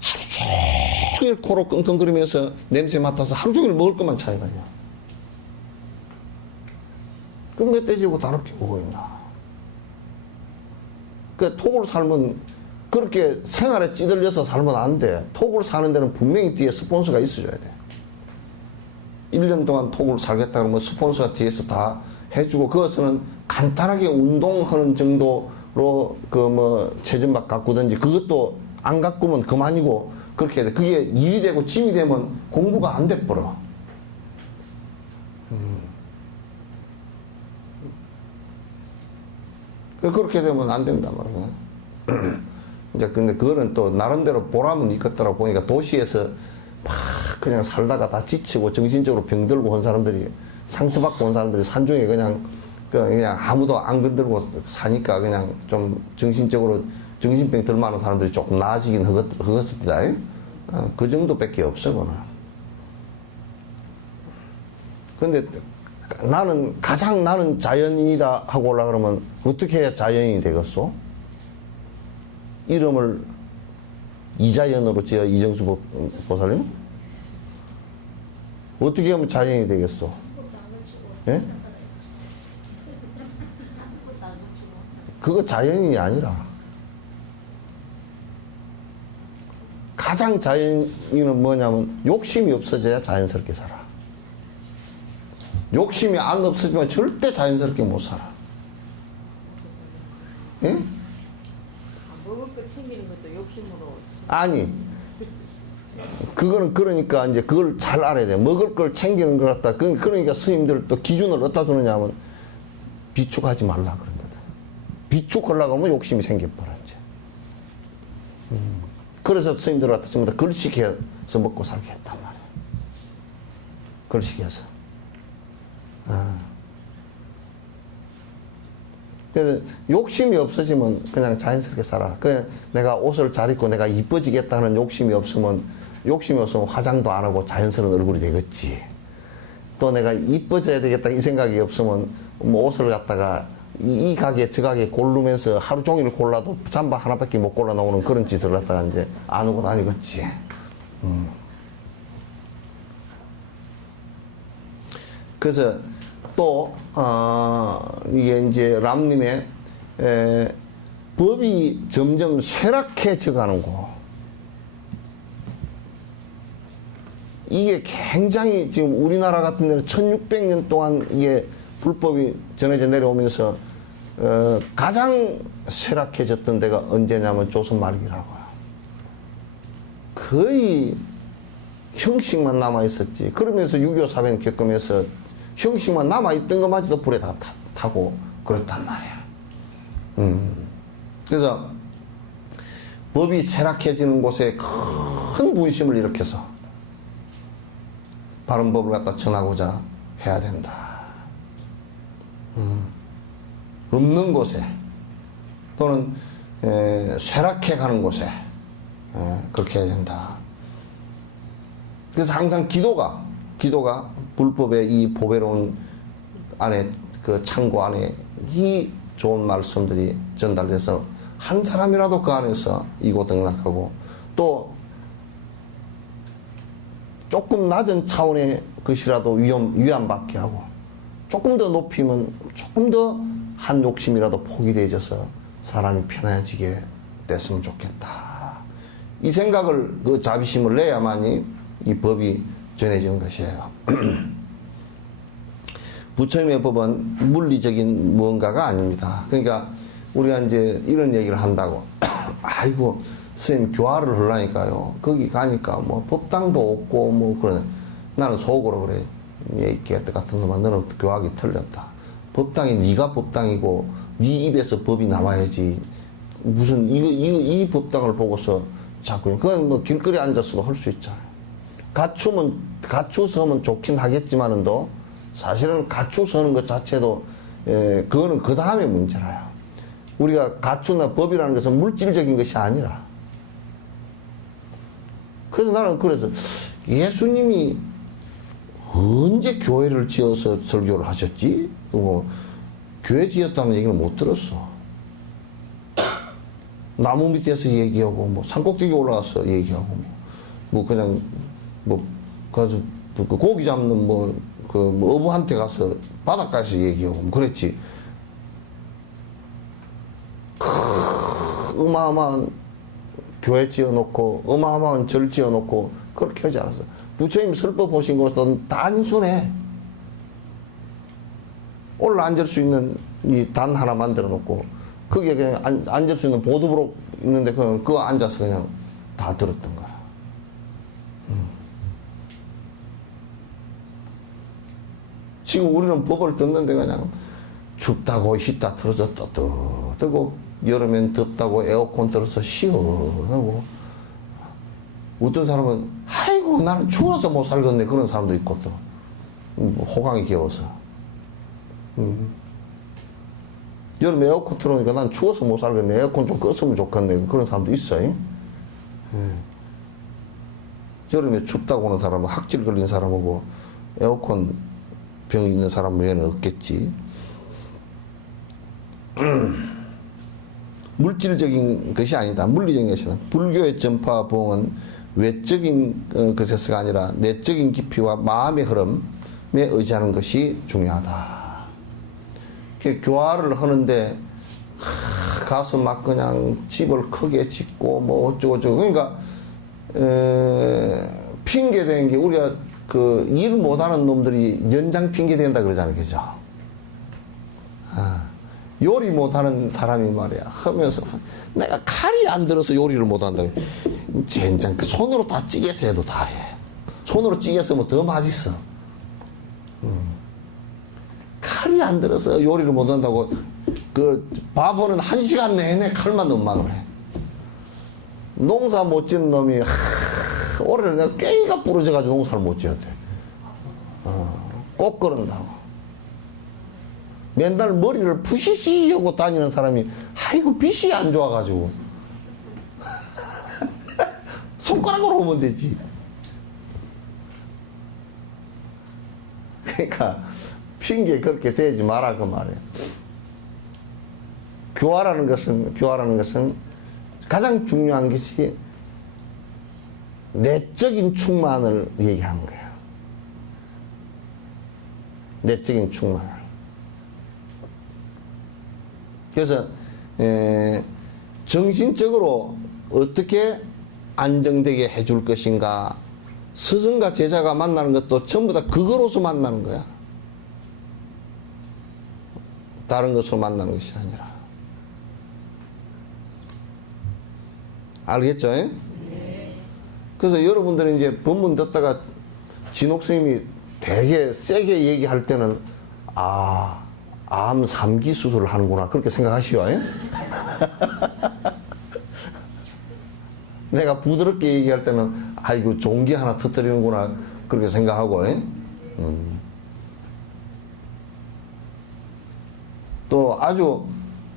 하루 종일 코로 끙끙거리면서 냄새 맡아서 하루 종일 먹을 것만 찾아다녀. 그럼 멧돼지고 다르게 보고 있나. 그 톡으로 살면 그렇게 생활에 찌들려서 살면 안 돼. 톡으로 사는 데는 분명히 뒤에 스폰서가 있어줘야 돼. 1년 동안 톡으로 살겠다 그러면 스폰서가 뒤에서 다 해주고 그것은 간단하게 운동하는 정도로 그 뭐 체중막 가꾸든지 그것도 안 가꾸면 그만이고 그렇게 해야 돼. 그게 일이 되고 짐이 되면 공부가 안 돼버려. 그렇게 되면 안 된단 말이야. 이제 근데 그거는 또 나름대로 보람은 있겠더라고. 보니까 도시에서 막 그냥 살다가 다 지치고 정신적으로 병들고 온 사람들이 상처받고 온 사람들이 산중에 그냥 아무도 안 건들고 사니까 그냥 좀 정신적으로 정신병 들 많은 사람들이 조금 나아지긴 하겠습니다. 그 정도밖에 없어, 그거는. 근데 나는 자연인이다 하고 올라 그러면 어떻게 해야 자연인이 되겠소? 이름을 이자연으로 지어 이정수 보살님? 어떻게 하면 자연인이 되겠소? 예? 그거 자연인이 아니라 가장 자연인은 뭐냐면 욕심이 없어져야 자연스럽게 살아. 욕심이 안 없어지면 절대 자연스럽게 못 살아. 예? 먹을 거 챙기는 것도 욕심으로. 아니, 그거는 그러니까 이제 그걸 잘 알아야 돼. 먹을 걸 챙기는 것 같다. 그러니까 스님들 또 기준을 어디다 두느냐 하면 비축하지 말라 그런 거다. 비축하려고 하면 욕심이 생겨버려, 이제. 그래서 스님들 갖다 전부 다 걸식해서 먹고 살게 했단 말이야. 걸식해서. 그래서 욕심이 없어지면 그냥 자연스럽게 살아. 그냥 내가 옷을 잘 입고 내가 이뻐지겠다는 욕심이 없으면 화장도 안 하고 자연스러운 얼굴이 되겠지. 또 내가 이뻐져야 되겠다 이 생각이 없으면 뭐 옷을 갖다가 이 가게 저 가게 고르면서 하루 종일 골라도 잠바 하나밖에 못 골라 나오는 그런 짓을 갖다가 이제 안 하고 다니겠지. 그래서 또 이게 이제 람님의 법이 점점 쇠락해져 가는 거. 이게 굉장히 지금 우리나라 같은 데는 1600년 동안 이게 불법이 전해져 내려오면서 가장 쇠락해졌던 데가 언제냐면 조선 말기라고요. 거의 형식만 남아있었지. 그러면서 6.25 사변 겪으면서 형식만 남아있던 것마저도 불에 다 타고 그렇단 말이야. 그래서 법이 쇠락해지는 곳에 큰 분심을 일으켜서 바른 법을 갖다 전하고자 해야 된다. 없는 곳에 또는 쇠락해 가는 곳에 그렇게 해야 된다. 그래서 항상 기도가 불법의 이 보배로운 안에 그 창고 안에 이 좋은 말씀들이 전달돼서 한 사람이라도 그 안에서 이고등락하고 또 조금 낮은 차원의 것이라도 위안받게 하고 조금 더 높이면 조금 더 한 욕심이라도 포기되어져서 사람이 편해지게 됐으면 좋겠다. 이 생각을 그 자비심을 내야만이 이 법이 전해지는 것이에요. 부처님의 법은 물리적인 무언가가 아닙니다. 그러니까 우리가 이제 이런 얘기를 한다고 아이고 선생님 교화를 하려니까요. 거기 가니까 뭐 법당도 없고 뭐 그런 나는 속으로 그래. 이 개떼 같은 놈아 너는 교화하기 틀렸다. 법당이 네가 법당이고 네 입에서 법이 나와야지. 무슨 이 법당을 보고서 자꾸 그건 뭐 길거리 앉아서도 할 수 있잖아요. 갖추서면 좋긴 하겠지만은도 사실은 갖추서는 것 자체도 그거는 그 다음에 문제라요. 우리가 갖추나 법이라는 것은 물질적인 것이 아니라. 그래서 나는 그래서 예수님이 언제 교회를 지어서 설교를 하셨지? 뭐 교회 지었다는 얘기는 못 들었어. 나무 밑에서 얘기하고 뭐 산꼭대기 올라가서 얘기하고 뭐 그냥 뭐 가서 그 고기 잡는 뭐 어부한테 가서 바닷가에서 얘기하고 뭐 그랬지. 어마어마한 교회 지어놓고 어마어마한 절 지어놓고 그렇게 하지 않았어. 부처님 설법 보신 곳은 단순해. 올라 앉을 수 있는 이 단 하나 만들어 놓고 거기에 그냥 앉을 수 있는 보드브록 있는데 그거 앉아서 그냥 다 들었던 거야. 지금 우리는 법을 듣는데 그냥 춥다고 히타 틀어졌다 뜨고 여름엔 덥다고 에어컨 틀어서 시원하고 어떤 사람은 아이고 나는 추워서 못 살겠네 그런 사람도 있고 또 호강이 겨워서 여름 에어컨 틀어놓으니까 난 추워서 못 살겠네 에어컨 좀 껐으면 좋겠네 그런 사람도 있어요. 여름에 춥다고 하는 사람은 학질 걸린 사람하고 에어컨 병 있는 사람 외에는 없겠지. 물질적인 것이 아니다. 물리적인 것이다. 불교의 전파 부흥은 외적인 것에서가 아니라 내적인 깊이와 마음의 흐름에 의지하는 것이 중요하다. 교화를 하는데 가서 막 그냥 집을 크게 짓고 뭐 어쩌고저쩌고 그러니까 핑계 대는 게 우리가 그 일 못하는 놈들이 연장 핑계 된다 그러잖아요. 그죠? 요리 못하는 사람이 말이야 하면서 내가 칼이 안 들어서 요리를 못한다. 젠장 손으로 다 찌개서 해도 다 해. 손으로 찌개서 뭐 더 맛있어. 칼이 안 들어서 요리를 못한다고 그 바보는 1시간 내내 칼만 음악을 해. 농사 못 짓는 놈이 올해는 내가 꾀가 부러져가지고 농사를 못 지었대. 꼭 그런다고. 맨날 머리를 푸시시 하고 다니는 사람이 아이고 빛이 안 좋아가지고 손가락으로 오면 되지. 그러니까 핑계 그렇게 대지 마라 그 말이야. 교화라는 것은 가장 중요한 것이 내적인 충만을 얘기하는 거야. 내적인 충만. 그래서 정신적으로 어떻게 안정되게 해줄 것인가. 스승과 제자가 만나는 것도 전부 다 그거로서 만나는 거야. 다른 것으로 만나는 것이 아니라. 알겠죠? 네. 그래서 여러분들은 이제 본문 듣다가 진옥 스님이 되게 세게 얘기할 때는 암 3기 수술을 하는구나 그렇게 생각하시오. 내가 부드럽게 얘기할 때는 아이고 종기 하나 터뜨리는구나 그렇게 생각하고. 또 아주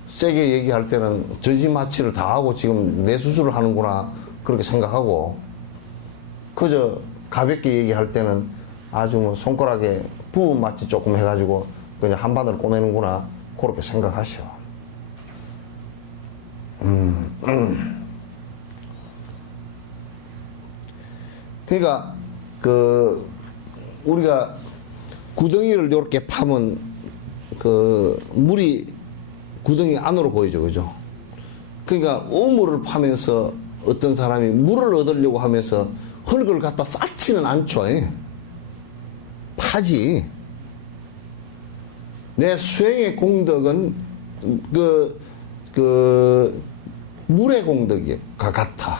세게 얘기할 때는 전신마취를 다 하고 지금 내 수술을 하는구나 그렇게 생각하고, 그저 가볍게 얘기할 때는 아주 뭐 손가락에 부분 마취 조금 해가지고 그냥 한 바늘 꼬매는구나 그렇게 생각하시오. 그러니까 우리가 구덩이를 이렇게 파면 물이 구덩이 안으로 보이죠, 그죠? 그러니까 우물을 파면서 어떤 사람이 물을 얻으려고 하면서 흙을 갖다 쌓지는 않죠. 파지. 내 수행의 공덕은 물의 공덕과 같아.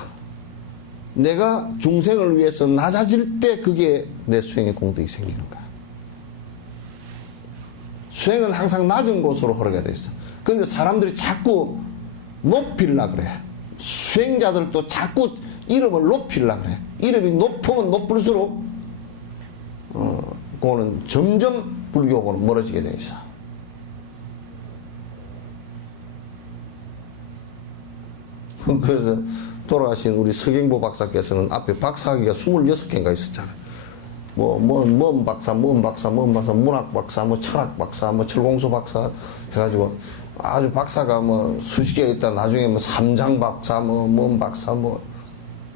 내가 중생을 위해서 낮아질 때 그게 내 수행의 공덕이 생기는 거야. 수행은 항상 낮은 곳으로 흐르게 돼 있어. 그런데 사람들이 자꾸 높이려고 그래. 수행자들도 자꾸 이름을 높이려고 그래. 이름이 높으면 높을수록 그거는 점점 불교하고는 멀어지게 돼 있어. 그래서 돌아가신 우리 서경보 박사께서는 앞에 박사학위가 26개인가 있었잖아요. 뭔 박사, 문학 박사, 철학 박사, 철공소 박사 해가지고 아주 박사가 수십 개 있다. 나중에 삼장 박사, 뭔 박사,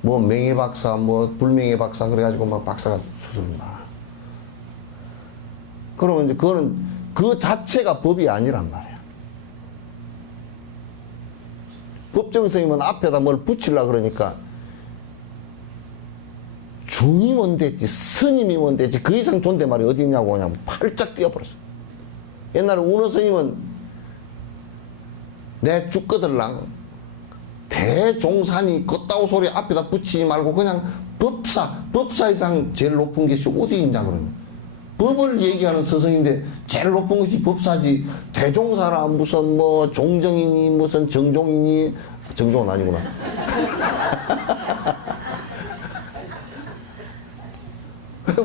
명예 박사, 불명예 박사 그래가지고 막 박사가 수두른다. 그러면 이제 그거는 그 자체가 법이 아니란 말이야. 법정스님은 앞에다 뭘 붙이려고 그러니까 중이면 됐지, 스님이면 됐지, 그 이상 존댓말이 어디 있냐고 그냥 팔짝 뛰어버렸어. 옛날에 운어 스님은 내 죽거들랑 대종산이 걷다오 소리 앞에다 붙이지 말고 그냥 법사 이상 제일 높은 것이 어디 있냐 그러면. 법을 얘기하는 스승인데 제일 높은 것이 법사지. 대종사라 무슨 종정이니 무슨 정종이니, 정종은 아니구나.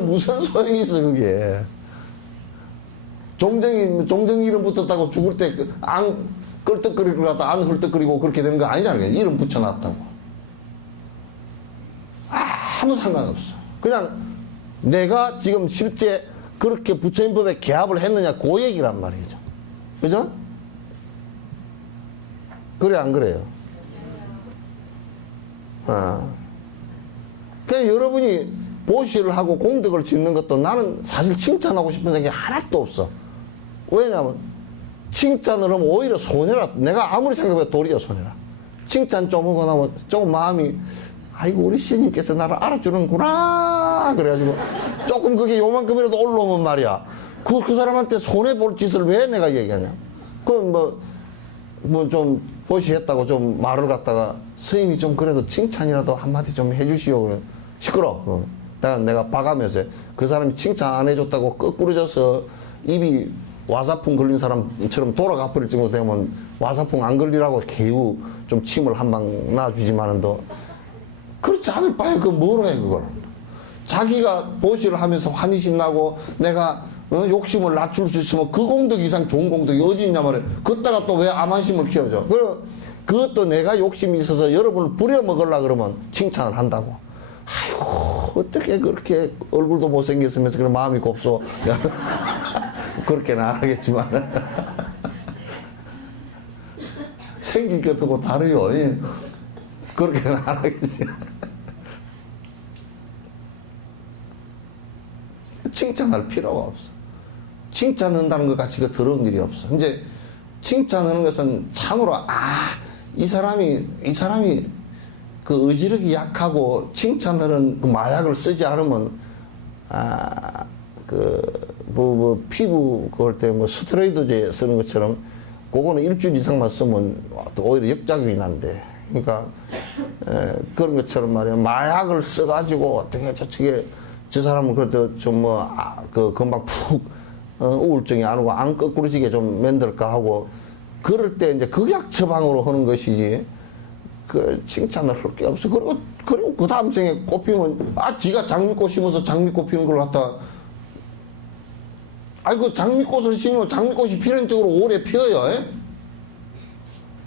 무슨 소용이 있어 그게. 종정이 이름 붙었다고 죽을 때 안 끌떡거리고 갔다 안 헐떡거리고 그렇게 되는 거 아니잖아요. 이름 붙여놨다고. 아무 상관없어. 그냥 내가 지금 실제 그렇게 부처님 법에 개합을 했느냐 그 얘기란 말이죠. 그죠? 그래 안 그래요? 그냥 여러분이 보시를 하고 공덕을 짓는 것도 나는 사실 칭찬하고 싶은 생각이 하나도 없어. 왜냐면 칭찬을 하면 오히려 손해라. 내가 아무리 생각해도 도리어 손해라. 칭찬 좀 하고 나면 조금 마음이 아이고 우리 스님께서 나를 알아주는구나 그래가지고 조금 그게 요만큼이라도 올라오면 말이야. 그 사람한테 손해볼 짓을 왜 내가 얘기하냐. 그럼 좀 보시했다고 좀 말을 갖다가 스님이 좀 그래도 칭찬이라도 한마디 좀 해주시오. 그래. 시끄러. 내가 봐가면서 그 사람이 칭찬 안 해줬다고 거꾸로져서 입이 와사풍 걸린 사람처럼 돌아가 버릴 정도 되면 와사풍 안 걸리라고 개우 좀 침을 한 방 놔주지만은 더 그렇지 않을 바에 그 뭐로 해 그걸. 자기가 보시를 하면서 환희심 나고 내가 욕심을 낮출 수 있으면 그 공덕 이상 좋은 공덕이 어디 있냐 말이야. 그따가 또 왜 암환심을 키워줘. 그것도 내가 욕심이 있어서 여러분을 부려먹으려고 그러면 칭찬을 한다고. 아이고 어떻게 그렇게 얼굴도 못생겼으면서 그런 마음이 곱소. 그렇게는 안 하겠지만 생긴 것하고 다르요. 예. 그렇게는 안 하겠어요. 칭찬할 필요가 없어. 칭찬한다는 것 같이 그 더러운 일이 없어. 이제 칭찬하는 것은 참으로 이 사람이 그 의지력이 약하고 칭찬하는 그 마약을 쓰지 않으면 피부 그럴 때 뭐 스테로이드제 쓰는 것처럼 그거는 일주일 이상만 쓰면 또 오히려 역작용이 난대. 그러니까 그런 것처럼 말이야 마약을 써가지고 어떻게 저쪽에 저 사람은 그래도 좀 그 금방 푹 우울증이 안 오고 안 거꾸로지게 좀 만들까 하고 그럴 때 이제 극약 처방으로 하는 것이지 그 칭찬을 할 게 없어. 그리고 그 다음 생에 꽃피면 지가 장미꽃 심어서 장미꽃 피는 걸 갖다 그 장미꽃을 심으면 장미꽃이 피는 쪽으로 오래 피어요. 에?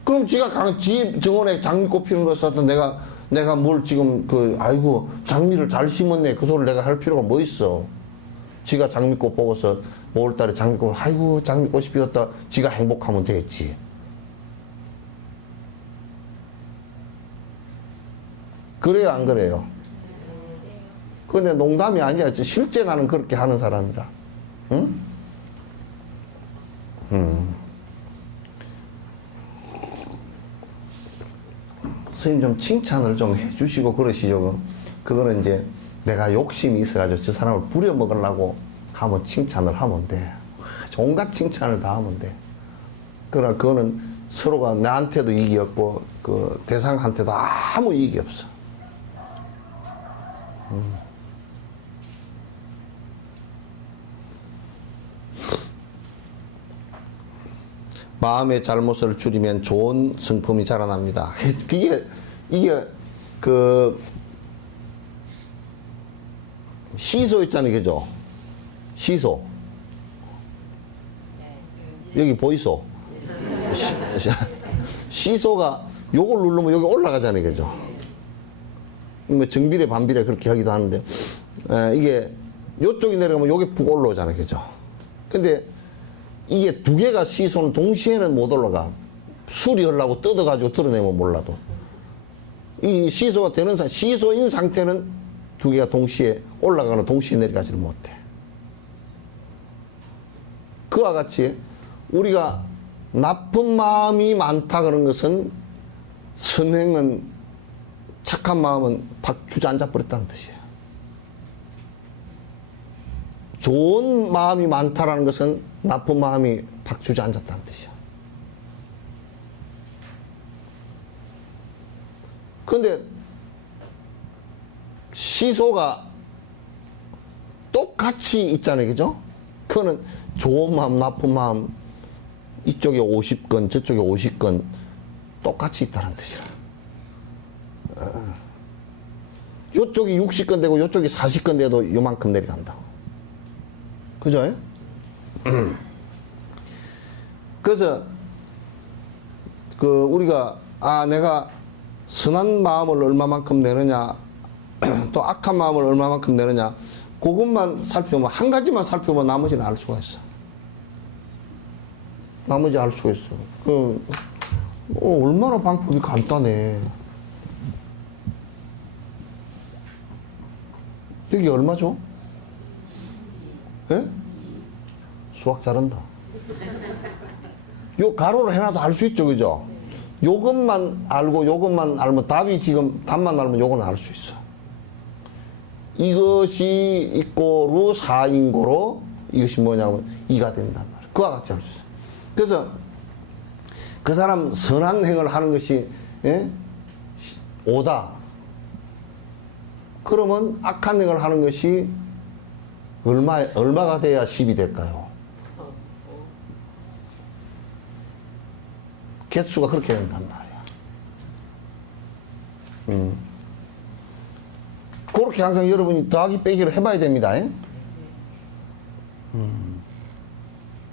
그럼 지가 지 정원에 장미꽃 피는 걸 써도 내가 뭘 지금 장미를 잘 심었네 그 소리를 내가 할 필요가 뭐 있어. 지가 장미꽃 보고서 5월달에 장미꽃 장미꽃이 피었다 지가 행복하면 되겠지. 그래요 안 그래요? 근데 농담이 아니야. 실제 나는 그렇게 하는 사람이라. 응? 선생님 좀 칭찬을 좀 해주시고 그러시죠. 그거는 이제 내가 욕심이 있어가지고 저 사람을 부려먹으려고 하면 칭찬을 하면 돼. 온갖 칭찬을 다 하면 돼. 그러나 그거는 서로가 나한테도 이익이 없고 그 대상한테도 아무 이익이 없어. 마음의 잘못을 줄이면 좋은 성품이 자라납니다. 이게 그 시소 있잖아요, 그죠? 시소. 여기 보이소. 시소가 요걸 누르면 여기 올라가잖아요, 그죠? 뭐 정비례 반비례 그렇게 하기도 하는데 이게 요쪽이 내려가면 요게 푹 올라오잖아요, 그죠? 근데 이게 두 개가 시소는 동시에는 못 올라가. 수리하려고 뜯어가지고 뜯어내면 몰라도. 이 시소가 되는 시소인 상태는 두 개가 동시에 올라가거나 동시에 내려가지를 못해. 그와 같이 우리가 나쁜 마음이 많다 그런 것은 선행은 착한 마음은 주저앉아 버렸다는 뜻이에요. 좋은 마음이 많다라는 것은 나쁜 마음이 주저앉았다는 뜻이야. 그런데 시소가 똑같이 있잖아요, 그죠? 그거는 좋은 마음, 나쁜 마음 이쪽에 50건, 저쪽에 50건 똑같이 있다는 뜻이야. 요쪽이 60건 되고 요쪽이 40건 돼도 요만큼 내려간다고. 그죠? 그래서 우리가 내가 선한 마음을 얼마만큼 내느냐 또 악한 마음을 얼마만큼 내느냐 그것만 살펴보면 한 가지만 살펴보면 나머지는 알 수가 있어. 나머지 알 수가 있어. 얼마나 방법이 간단해. 여기 얼마죠? 예? 수학 잘한다. 요 가로로 해놔도 알 수 있죠, 그죠? 요것만 알고 요것만 알면 답만 알면 요거는 알 수 있어. 이것이 있고 루 4인 고로 이것이 뭐냐면 2가 된단 말이야. 그와 같이 알 수 있어. 그래서 그 사람 선한 행을 하는 것이 5다. 그러면 악한 행을 하는 것이 얼마가 돼야 10이 될까요? 개수가 그렇게 된단 말이야. 그렇게 항상 여러분이 더하기 빼기를 해봐야 됩니다.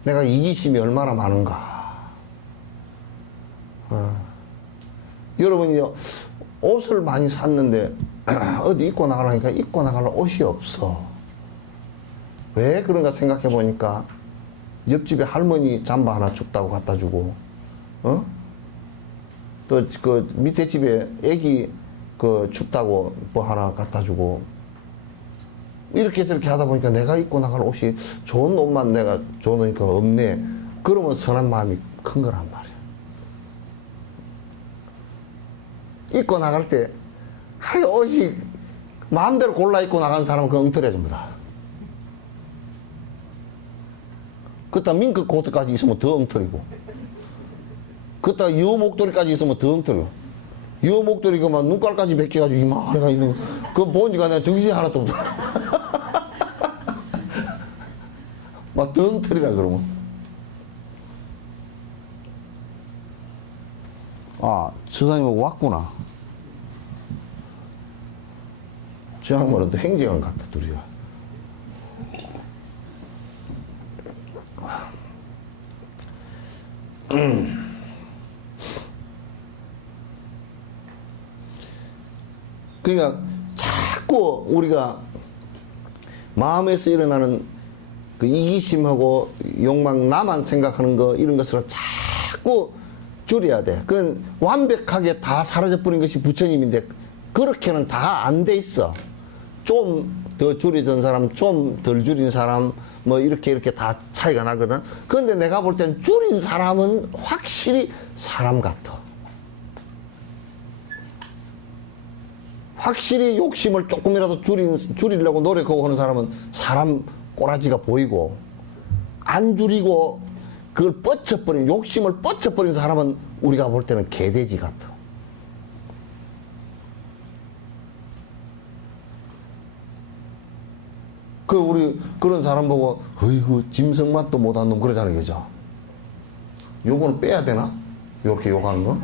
내가 이기심이 얼마나 많은가. 여러분이 옷을 많이 샀는데 어디 입고 나가려니까 입고 나갈 옷이 없어. 왜 그런가 생각해 보니까 옆집에 할머니 잠바 하나 춥다고 갖다 주고 또 그 밑에 집에 애기 그 춥다고 뭐 하나 갖다 주고 이렇게 저렇게 하다 보니까 내가 입고 나갈 옷이 좋은 옷만 내가 좋으니까 없네. 그러면 선한 마음이 큰 거란 말이야. 입고 나갈 때 하여 옷이 마음대로 골라 입고 나간 사람은 그 엉터리야 전부 다. 그따 밍크 코트까지 있으면 더 엉터리고 그따 여 목도리까지 있으면 더 엉터리고 여 목도리가 막 눈깔까지 벗겨가지고 이만해가 있는 거 그거 보니까 내가 정신이 하나도 없더라. 막 더 엉터리라 그러면 아 서사님 왔구나. 저 양반은 또 행정관 같다 둘이가. 그러니까 자꾸 우리가 마음에서 일어나는 그 이기심하고 욕망, 나만 생각하는 거 이런 것을 자꾸 줄여야 돼. 그건 완벽하게 다 사라져버린 것이 부처님인데 그렇게는 다 안 돼 있어. 좀 더 줄이던 사람, 좀 덜 줄인 사람, 뭐 이렇게 다 차이가 나거든. 그런데 내가 볼 때는 줄인 사람은 확실히 사람 같아. 확실히 욕심을 조금이라도 줄이려고 노력하고 하는 사람은 사람 꼬라지가 보이고, 안 줄이고 그걸 뻗쳐버린, 욕심을 뻗쳐버린 사람은 우리가 볼 때는 개돼지 같아. 그 우리 그런 사람 보고 어이구 짐승맛도 못한 놈 그러잖아요, 그죠? 요거는 빼야 되나? 요렇게 욕하는 거?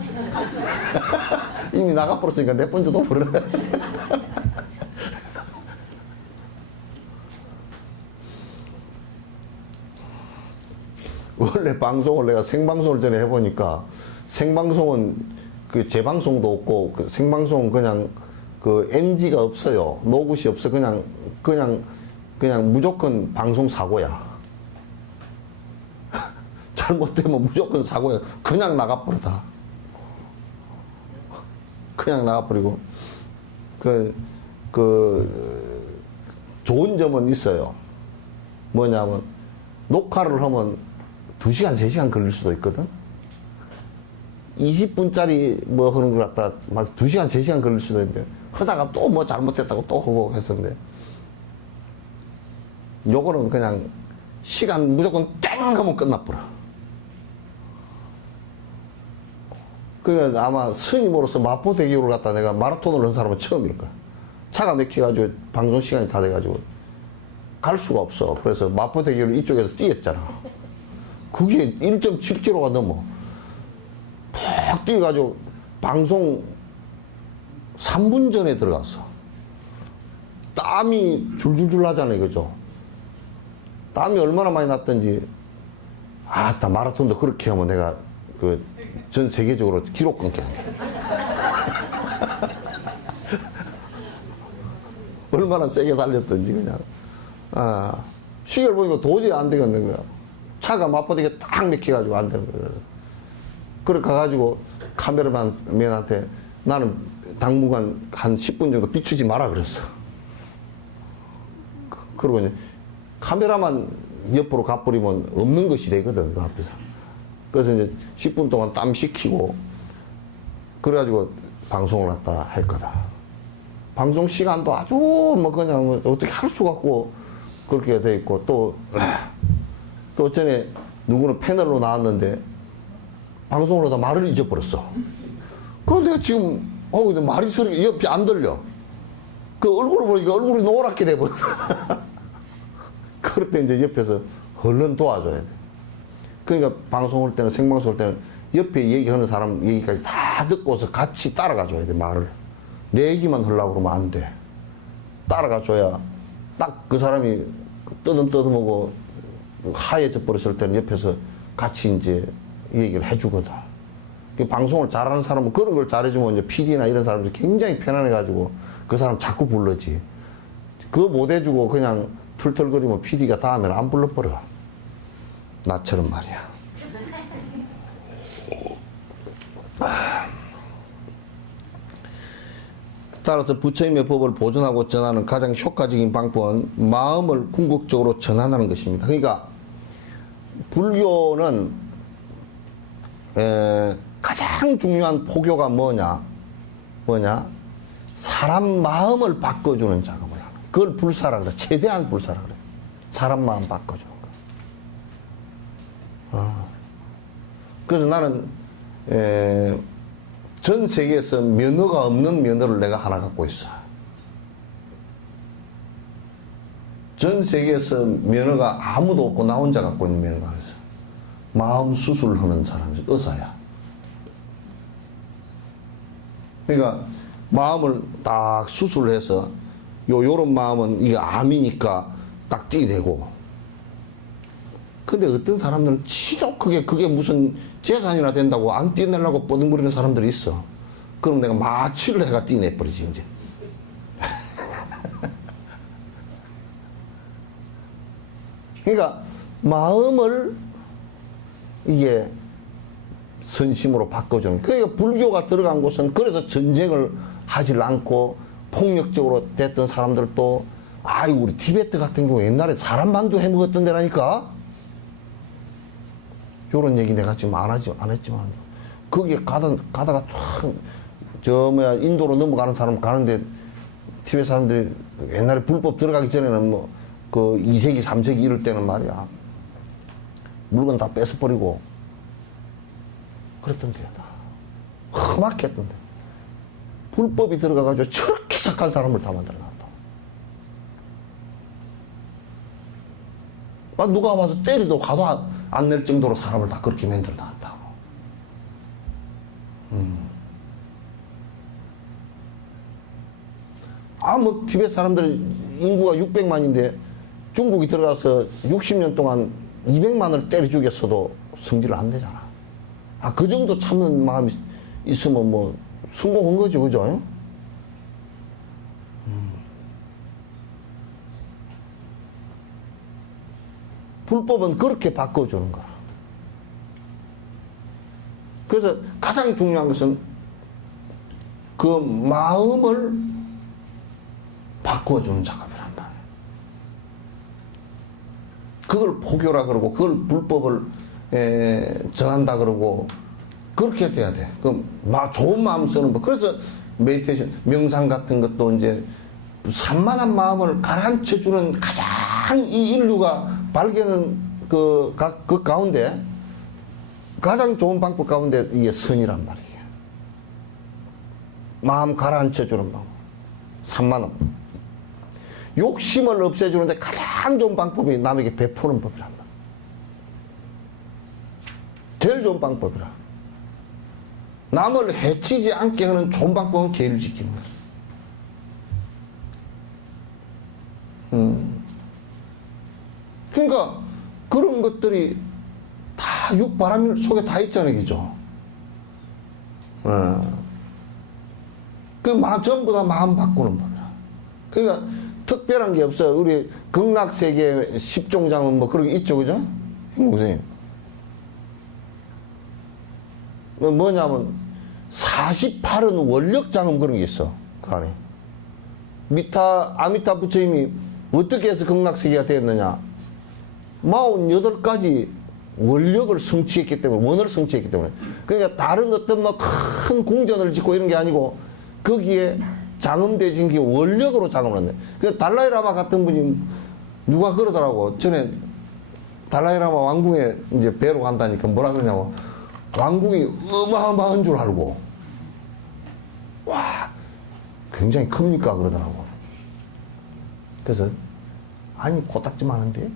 이미 나가버렸으니까 내 번째도 버려. 원래 방송을 내가 생방송을 전에 해보니까 생방송은 그 재방송도 없고 그 생방송은 그냥 그 NG가 없어요. 노굿이 없어. 그냥 무조건 방송 사고야. 잘못되면 무조건 사고야. 그냥 나가버리다. 그냥 나가버리고. 좋은 점은 있어요. 뭐냐면, 녹화를 하면 2시간, 3시간 걸릴 수도 있거든? 20분짜리 뭐 하는 걸 갖다 막 2시간, 3시간 걸릴 수도 있는데, 하다가 또 뭐 잘못됐다고 또 하고 했었는데, 요거는 그냥 시간 무조건 땡 하면 끝나버려. 그러니까 아마 스님으로서 마포대교를 갖다 내가 마라톤을 한 사람은 처음일 거야. 차가 막혀가지고 방송 시간이 다 돼가지고 갈 수가 없어. 그래서 마포대교를 이쪽에서 뛰었잖아. 그게 1.7km가 넘어. 푹 뛰어가지고 방송 3분 전에 들어갔어. 땀이 줄줄줄 나잖아요, 그죠? 땀이 얼마나 많이 났던지. 아따, 마라톤도 그렇게 하면 내가 전 세계적으로 기록 끊게. 얼마나 세게 달렸던지 그냥. 시계를 보니까 도저히 안 되겠는 거야. 차가 마포대교에 딱 막혀가지고 안 되는 거야. 그래 가가지고 카메라맨한테 나는 당분간 한 10분 정도 비추지 마라 그랬어. 그러고 이제 카메라만 옆으로 가버리면 없는 것이 되거든, 그 앞에서. 그래서 이제 10분 동안 땀 식히고, 그래가지고 방송을 갖다 할 거다. 방송 시간도 아주 뭐 그냥 뭐 어떻게 할 수가 없고, 그렇게 돼 있고, 또 전에 누구는 패널로 나왔는데, 방송을 하다 말을 잊어버렸어. 그런데 내가 지금, 근데 말이 소리가 옆이 안 들려. 그 얼굴을 보니까 얼굴이 노랗게 돼버렸어. 그럴 때 이제 옆에서 얼른 도와줘야 돼. 그러니까 방송할 때는, 생방송할 때는 옆에 얘기하는 사람 얘기까지 다 듣고서 같이 따라가 줘야 돼, 말을. 내 얘기만 하려고 그러면 안 돼. 따라가 줘야 딱 그 사람이 떠듬떠듬하고 하얘져 버렸을 때는 옆에서 같이 이제 얘기를 해주거든. 방송을 잘하는 사람은 그런 걸 잘해주면 이제 PD나 이런 사람들이 굉장히 편안해가지고 그 사람 자꾸 불러지. 그거 못 해주고 그냥 툴툴거리면 PD가 다음에는 안 불러버려. 나처럼 말이야. 따라서 부처님의 법을 보존하고 전하는 가장 효과적인 방법은 마음을 궁극적으로 전환하는 것입니다. 그러니까 불교는 가장 중요한 포교가 뭐냐? 사람 마음을 바꿔주는 작업을 하는. 그걸 불사라 그래. 최대한 불사라 그래. 사람 마음 바꿔주는 거. 그래서 나는 전 세계에서 면허가 없는 면허를 내가 하나 갖고 있어. 전 세계에서 면허가 아무도 없고 나 혼자 갖고 있는 면허가 있어. 마음 수술하는 사람이 의사야. 그러니까 마음을 딱 수술해서 요런 마음은 이게 암이니까 딱 띠대고. 근데 어떤 사람들은 지독하게 그게 무슨 재산이나 된다고 안 띠내려고 뻐둥거리는 사람들이 있어. 그럼 내가 마취를 해가 띠내버리지 이제. 그러니까 마음을 이게 선심으로 바꿔주는. 그러니까 불교가 들어간 곳은 그래서 전쟁을 하질 않고 폭력적으로 됐던 사람들도 우리 티베트 같은 경우 옛날에 사람 만두 해 먹었던 데라니까. 요런 얘기 내가 지금 안 했지만 거기에 가다가 인도로 넘어가는 사람 가는데 티베트 사람들이 옛날에 불법 들어가기 전에는 뭐 그 2세기 3세기 이럴 때는 말이야 물건 다 뺏어버리고 그랬던 데다. 험하게 했던데. 불법이 들어가가지고 저렇게 착한 사람을 다 만들어놨다. 누가 와서 때리도 가도 안 낼 정도로 사람을 다 그렇게 만들어놨다. 뭐 티베트 사람들 인구가 600만인데 중국이 들어가서 60년 동안 200만을 때려 죽였어도 성질을 안 내잖아. 그 정도 참는 마음이 있으면 뭐 성공한 거죠, 그죠? 불법은 그렇게 바꿔주는 거야. 그래서 가장 중요한 것은 그 마음을 바꿔주는 작업이란 말이야. 그걸 포교라 그러고 그걸 불법을 전한다 그러고 그렇게 돼야 돼. 좋은 마음 쓰는 법. 그래서 메디테이션, 명상 같은 것도 이제 산만한 마음을 가라앉혀주는 가장 이 인류가 발견한 그 가운데 가장 좋은 방법 가운데 이게 선이란 말이에요. 마음 가라앉혀주는 방법. 산만함. 욕심을 없애주는데 가장 좋은 방법이 남에게 베푸는 법이란 말이야. 제일 좋은 방법이라. 남을 해치지 않게 하는 좋은 방법은 계율 지키는 거야. 그러니까 그런 것들이 다 육바람 속에 다 있잖아요, 그죠? 전부 다 마음 바꾸는 법이라. 그러니까 특별한 게 없어요. 우리 극락세계 10종장은 뭐 그런 게 있죠, 그죠? 선생님. 뭐냐면 48은 원력장음 그런 게 있어. 그 안에. 아미타 부처님이 어떻게 해서 극락세계가 되었느냐. 48가지 원력을 성취했기 때문에, 원을 성취했기 때문에. 그러니까 다른 어떤 뭐 큰 궁전을 짓고 이런 게 아니고 거기에 장음되신 게 원력으로 장음을 한대. 그 달라이라마 같은 분이 누가 그러더라고. 전에 달라이라마 왕궁에 이제 배로 간다니까 뭐라 그러냐고. 왕궁이 어마어마한 줄 알고. 와, 굉장히 큽니까? 그러더라고. 그래서, 아니, 코딱지만한데?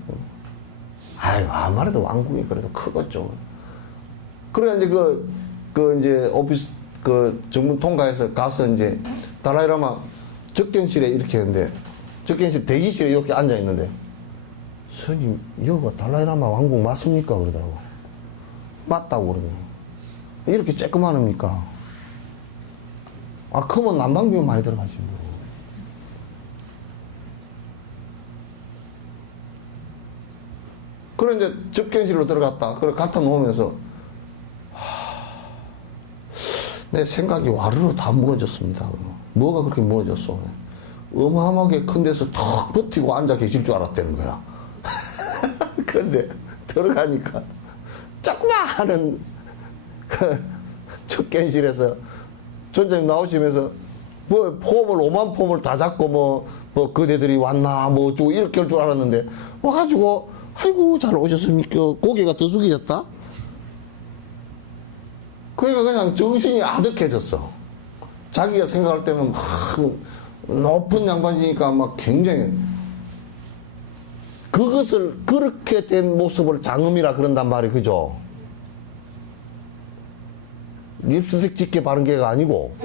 아무래도 왕궁이 그래도 크겠죠. 그래, 이제 이제 오피스, 정문 통과해서 가서 이제 달라이라마 접견실에 이렇게 했는데, 접견실 대기실에 이렇게 앉아있는데, 스님, 여기가 달라이라마 왕궁 맞습니까? 그러더라고. 맞다고 그러네. 이렇게 쬐끄만합니까? 크면 난방비만 많이 들어가지. 뭐. 그래, 이제 접견실로 들어갔다. 그래, 갖다 놓으면서, 내 생각이 와르르 다 무너졌습니다. 뭐가 그렇게 무너졌어? 어마어마하게 큰 데서 턱 버티고 앉아 계실 줄 알았다는 거야. 근데 들어가니까 조그마한 그 척견실에서 전장님 나오시면서 뭐 폼을 5만 폼을 다 잡고 뭐 그대들이 왔나 뭐 어쩌고 이렇게 할 줄 알았는데 와가지고 아이고 잘 오셨습니까? 고개가 더 숙여졌다. 그러니까 그냥 정신이 아득해졌어. 자기가 생각할 때는 막 높은 양반이니까 막 굉장히 그것을 그렇게 된 모습을 장엄이라 그런단 말이 그죠? 립스틱 짙게 바른 게가 아니고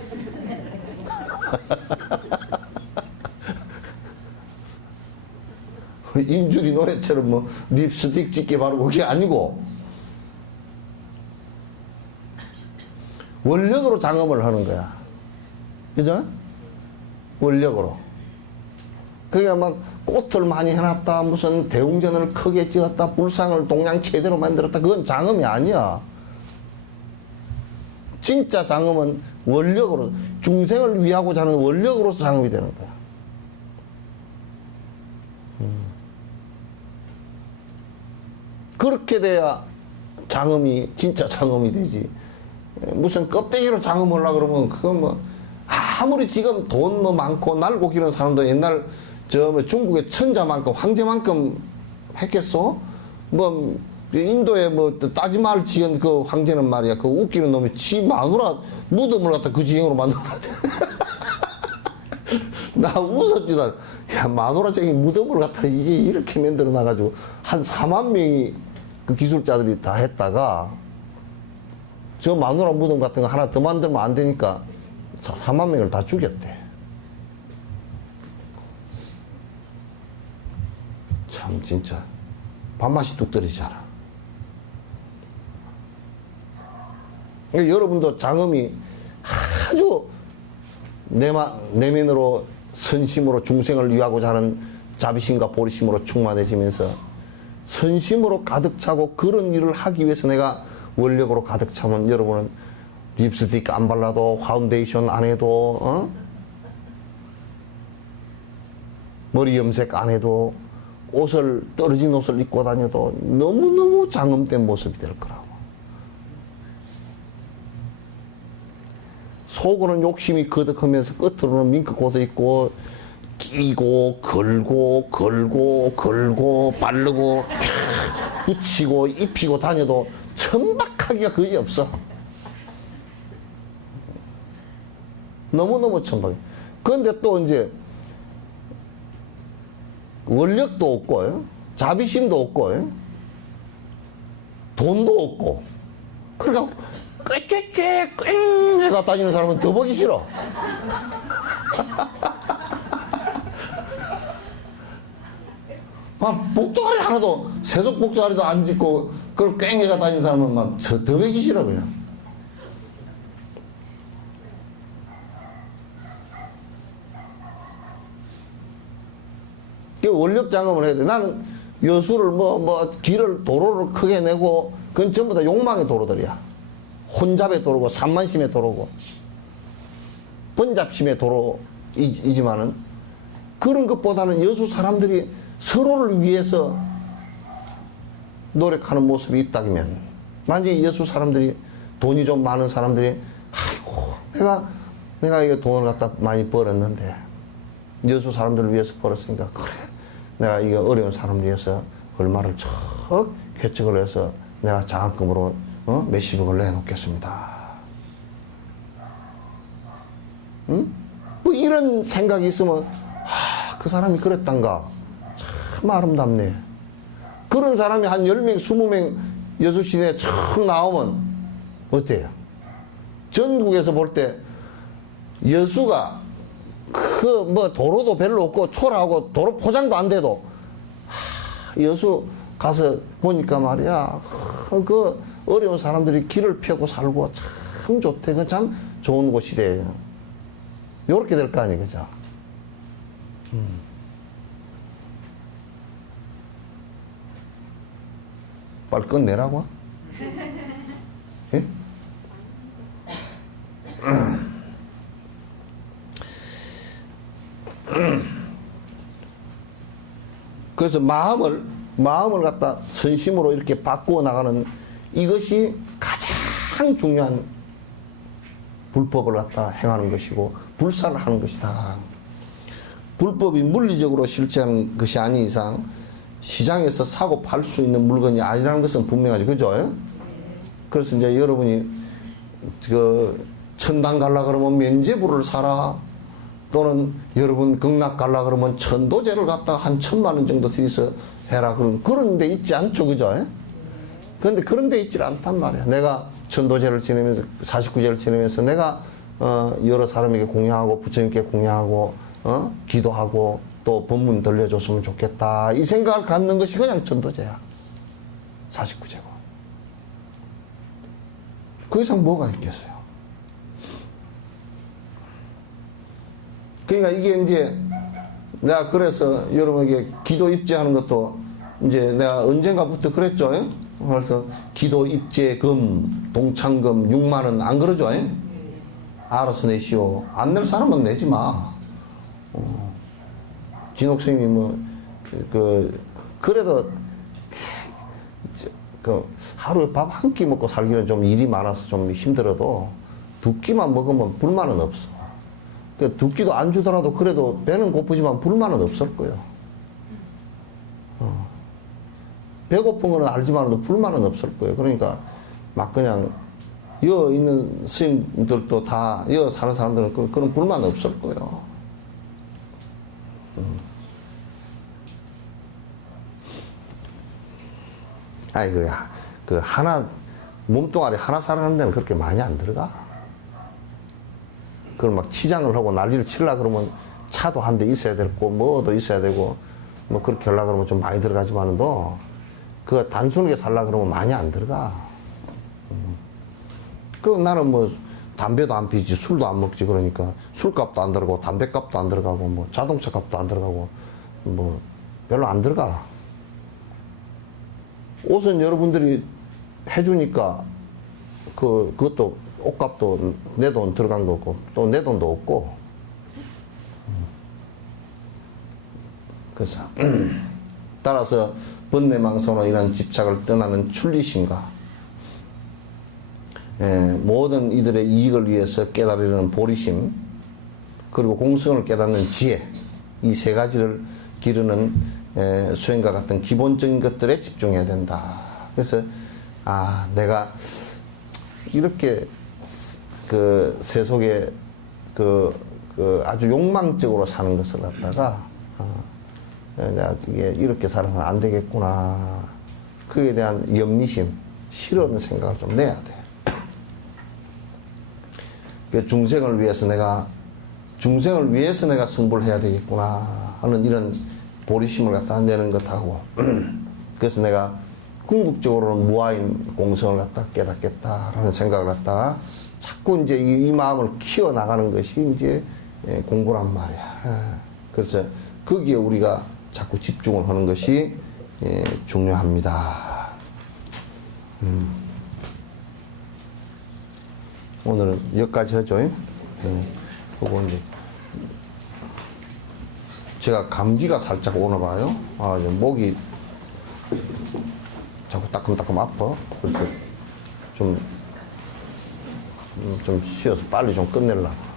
임주리 노래처럼 뭐 립스틱 짙게 바르고 그게 아니고 원력으로 장엄을 하는 거야. 그죠? 원력으로. 그게 막 꽃을 많이 해놨다, 무슨 대웅전을 크게 지었다, 불상을 동양 최대로 만들었다. 그건 장엄이 아니야. 진짜 장엄은 원력으로, 중생을 위하고자 하는 원력으로서 장엄이 되는 거야. 그렇게 돼야 장엄이, 진짜 장엄이 되지. 무슨 껍데기로 장엄을 하려고 그러면 그건 뭐, 아무리 지금 돈 뭐 많고 날고 기른 사람도 옛날 뭐 중국의 천자만큼 황제만큼 했겠어? 뭐 인도에 뭐 따지마를 지은 그 황제는 말이야 그 웃기는 놈이 지 마누라 무덤을 갖다 그 지형으로 만들어놨지. 나 웃었지. 야 마누라쟁이 무덤을 갖다 이게 이렇게 만들어 놔가지고 한 4만 명이 그 기술자들이 다 했다가 저 마누라 무덤 같은 거 하나 더 만들면 안 되니까 4만 명을 다 죽였대. 참 진짜 밥맛이 뚝 떨어지잖아. 그러니까 여러분도 장엄이 아주 내면으로 선심으로 중생을 위하고자 하는 자비심과 보리심으로 충만해지면서 선심으로 가득 차고 그런 일을 하기 위해서 내가 원력으로 가득 차면 여러분은 립스틱 안 발라도 파운데이션 안 해도 머리 염색 안 해도 옷을 떨어진 옷을 입고 다녀도 너무너무 장엄된 모습이 될 거라고. 속으로는 욕심이 거득하면서 끝으로는 민크 고도 있고 끼고 걸고 바르고 붙이고 입히고 다녀도 천박하기가 거의 없어. 너무너무 천박해. 그런데 또 이제 원력도 없고 자비심도 없고 돈도 없고 그러니까 꾀꾀꾀 꽝 해가 다니는 사람은 더 보기 싫어. 복조가리 하나도 세속 복조가리도 안 짓고 그걸 꽝 해가 다니는 사람은 막 더 보기 싫어 그냥. 원력 장엄을 해야 돼. 나는 여수를 길을 도로를 크게 내고 그건 전부 다 욕망의 도로들이야. 혼잡의 도로고 산만심의 도로고 번잡심의 도로이지만은 그런 것보다는 여수 사람들이 서로를 위해서 노력하는 모습이 있다면 만약에 여수 사람들이 돈이 좀 많은 사람들이 아이고 내가 이거 돈을 갖다 많이 벌었는데 여수 사람들을 위해서 벌었으니까 그래 내가 이거 어려운 사람을 위해서 얼마를 척 개척을 해서 내가 장학금으로 몇십억을 내놓겠습니다. 응? 뭐 이런 생각이 있으면 그 사람이 그랬단가 참 아름답네. 그런 사람이 한 10명 20명 여수 시내에 척 나오면 어때요? 전국에서 볼 때 여수가 도로도 별로 없고 초라하고 도로 포장도 안 돼도 여수 가서 보니까 말이야 그 어려운 사람들이 길을 펴고 살고 참 좋대. 그 참 좋은 곳이래. 요렇게 될 거 아니에요, 그죠? 빨리 끝내라고? 예? 그래서 마음을 갖다 선심으로 이렇게 바꾸어 나가는 이것이 가장 중요한 불법을 갖다 행하는 것이고 불사를 하는 것이다. 불법이 물리적으로 실제하는 것이 아닌 이상 시장에서 사고 팔 수 있는 물건이 아니라는 것은 분명하죠. 그죠? 그래서 이제 여러분이 그 천당 갈라 그러면 면제부를 사라. 또는 여러분 극락 갈라 그러면 천도제를 갖다가 한 1,000만 원 정도 들여서 해라. 그런 데 있지 않죠. 그죠? 그런데 그런 데 있지 않단 말이야. 내가 천도제를 지내면서 49제를 지내면서 내가 여러 사람에게 공양하고 부처님께 공양하고 기도하고 또 법문 들려줬으면 좋겠다. 이 생각을 갖는 것이 그냥 천도제야. 49제고. 그 이상 뭐가 있겠어요? 그러니까 이게 이제 내가 그래서 여러분에게 기도 입제하는 것도 이제 내가 언젠가부터 그랬죠. 그래서 기도 입제금, 동창금 6만 원 안 그러죠? 알아서 내시오. 안 낼 사람은 내지 마. 진옥 스님이 그래도 하루에 밥 한 끼 먹고 살기는 좀 일이 많아서 좀 힘들어도 2끼만 먹으면 불만은 없어. 그 2끼도 안 주더라도 그래도 배는 고프지만 불만은 없을 거예요. 배고픈 거는 알지만도 불만은 없을 거예요. 그러니까 막 그냥 여 있는 스님들도 다 여 사는 사람들은 그런 불만 없을 거예요. 아이고야, 그 하나 몸뚱아리 하나 살아가는 데는 그렇게 많이 안 들어가. 그걸 막 치장을 하고 난리를 치려 그러면 차도 한 대 있어야 되고 뭐도 있어야 되고 뭐 그렇게 하려 그러면 좀 많이 들어가지만도 그거 단순하게 살려 그러면 많이 안 들어가. 그 나는 뭐 담배도 안 피지 술도 안 먹지. 그러니까 술값도 안 들어가고 담배값도 안 들어가고 뭐 자동차 값도 안 들어가고 뭐 별로 안 들어가. 옷은 여러분들이 해주니까 그것도 옷값도 내 돈 들어간 거고 또 내 돈도 없고. 그래서 따라서 번뇌망상으로 이런 집착을 떠나는 출리심과 모든 이들의 이익을 위해서 깨달으려는 보리심 그리고 공성을 깨닫는 지혜 이 세 가지를 기르는 수행과 같은 기본적인 것들에 집중해야 된다. 그래서 내가 이렇게 그 세속에 아주 욕망적으로 사는 것을 갖다가 내가 이렇게 살아서는 안 되겠구나. 그에 대한 염리심, 싫어하는 생각을 좀 내야 돼. 중생을 위해서 내가 승부를 해야 되겠구나 하는 이런 보리심을 갖다 내는 것하고 그래서 내가 궁극적으로는 무아인 공성을 갖다 깨닫겠다라는 생각을 갖다가 자꾸 이제 이 마음을 키워나가는 것이 이제 공부란 말이야. 그래서 거기에 우리가 자꾸 집중을 하는 것이 중요합니다. 오늘은 여기까지 하죠. 그리고 이제 제가 감기가 살짝 오나 봐요. 이제 목이 자꾸 따끔따끔 아파. 그래서 좀 쉬어서 빨리 좀 끝내려고.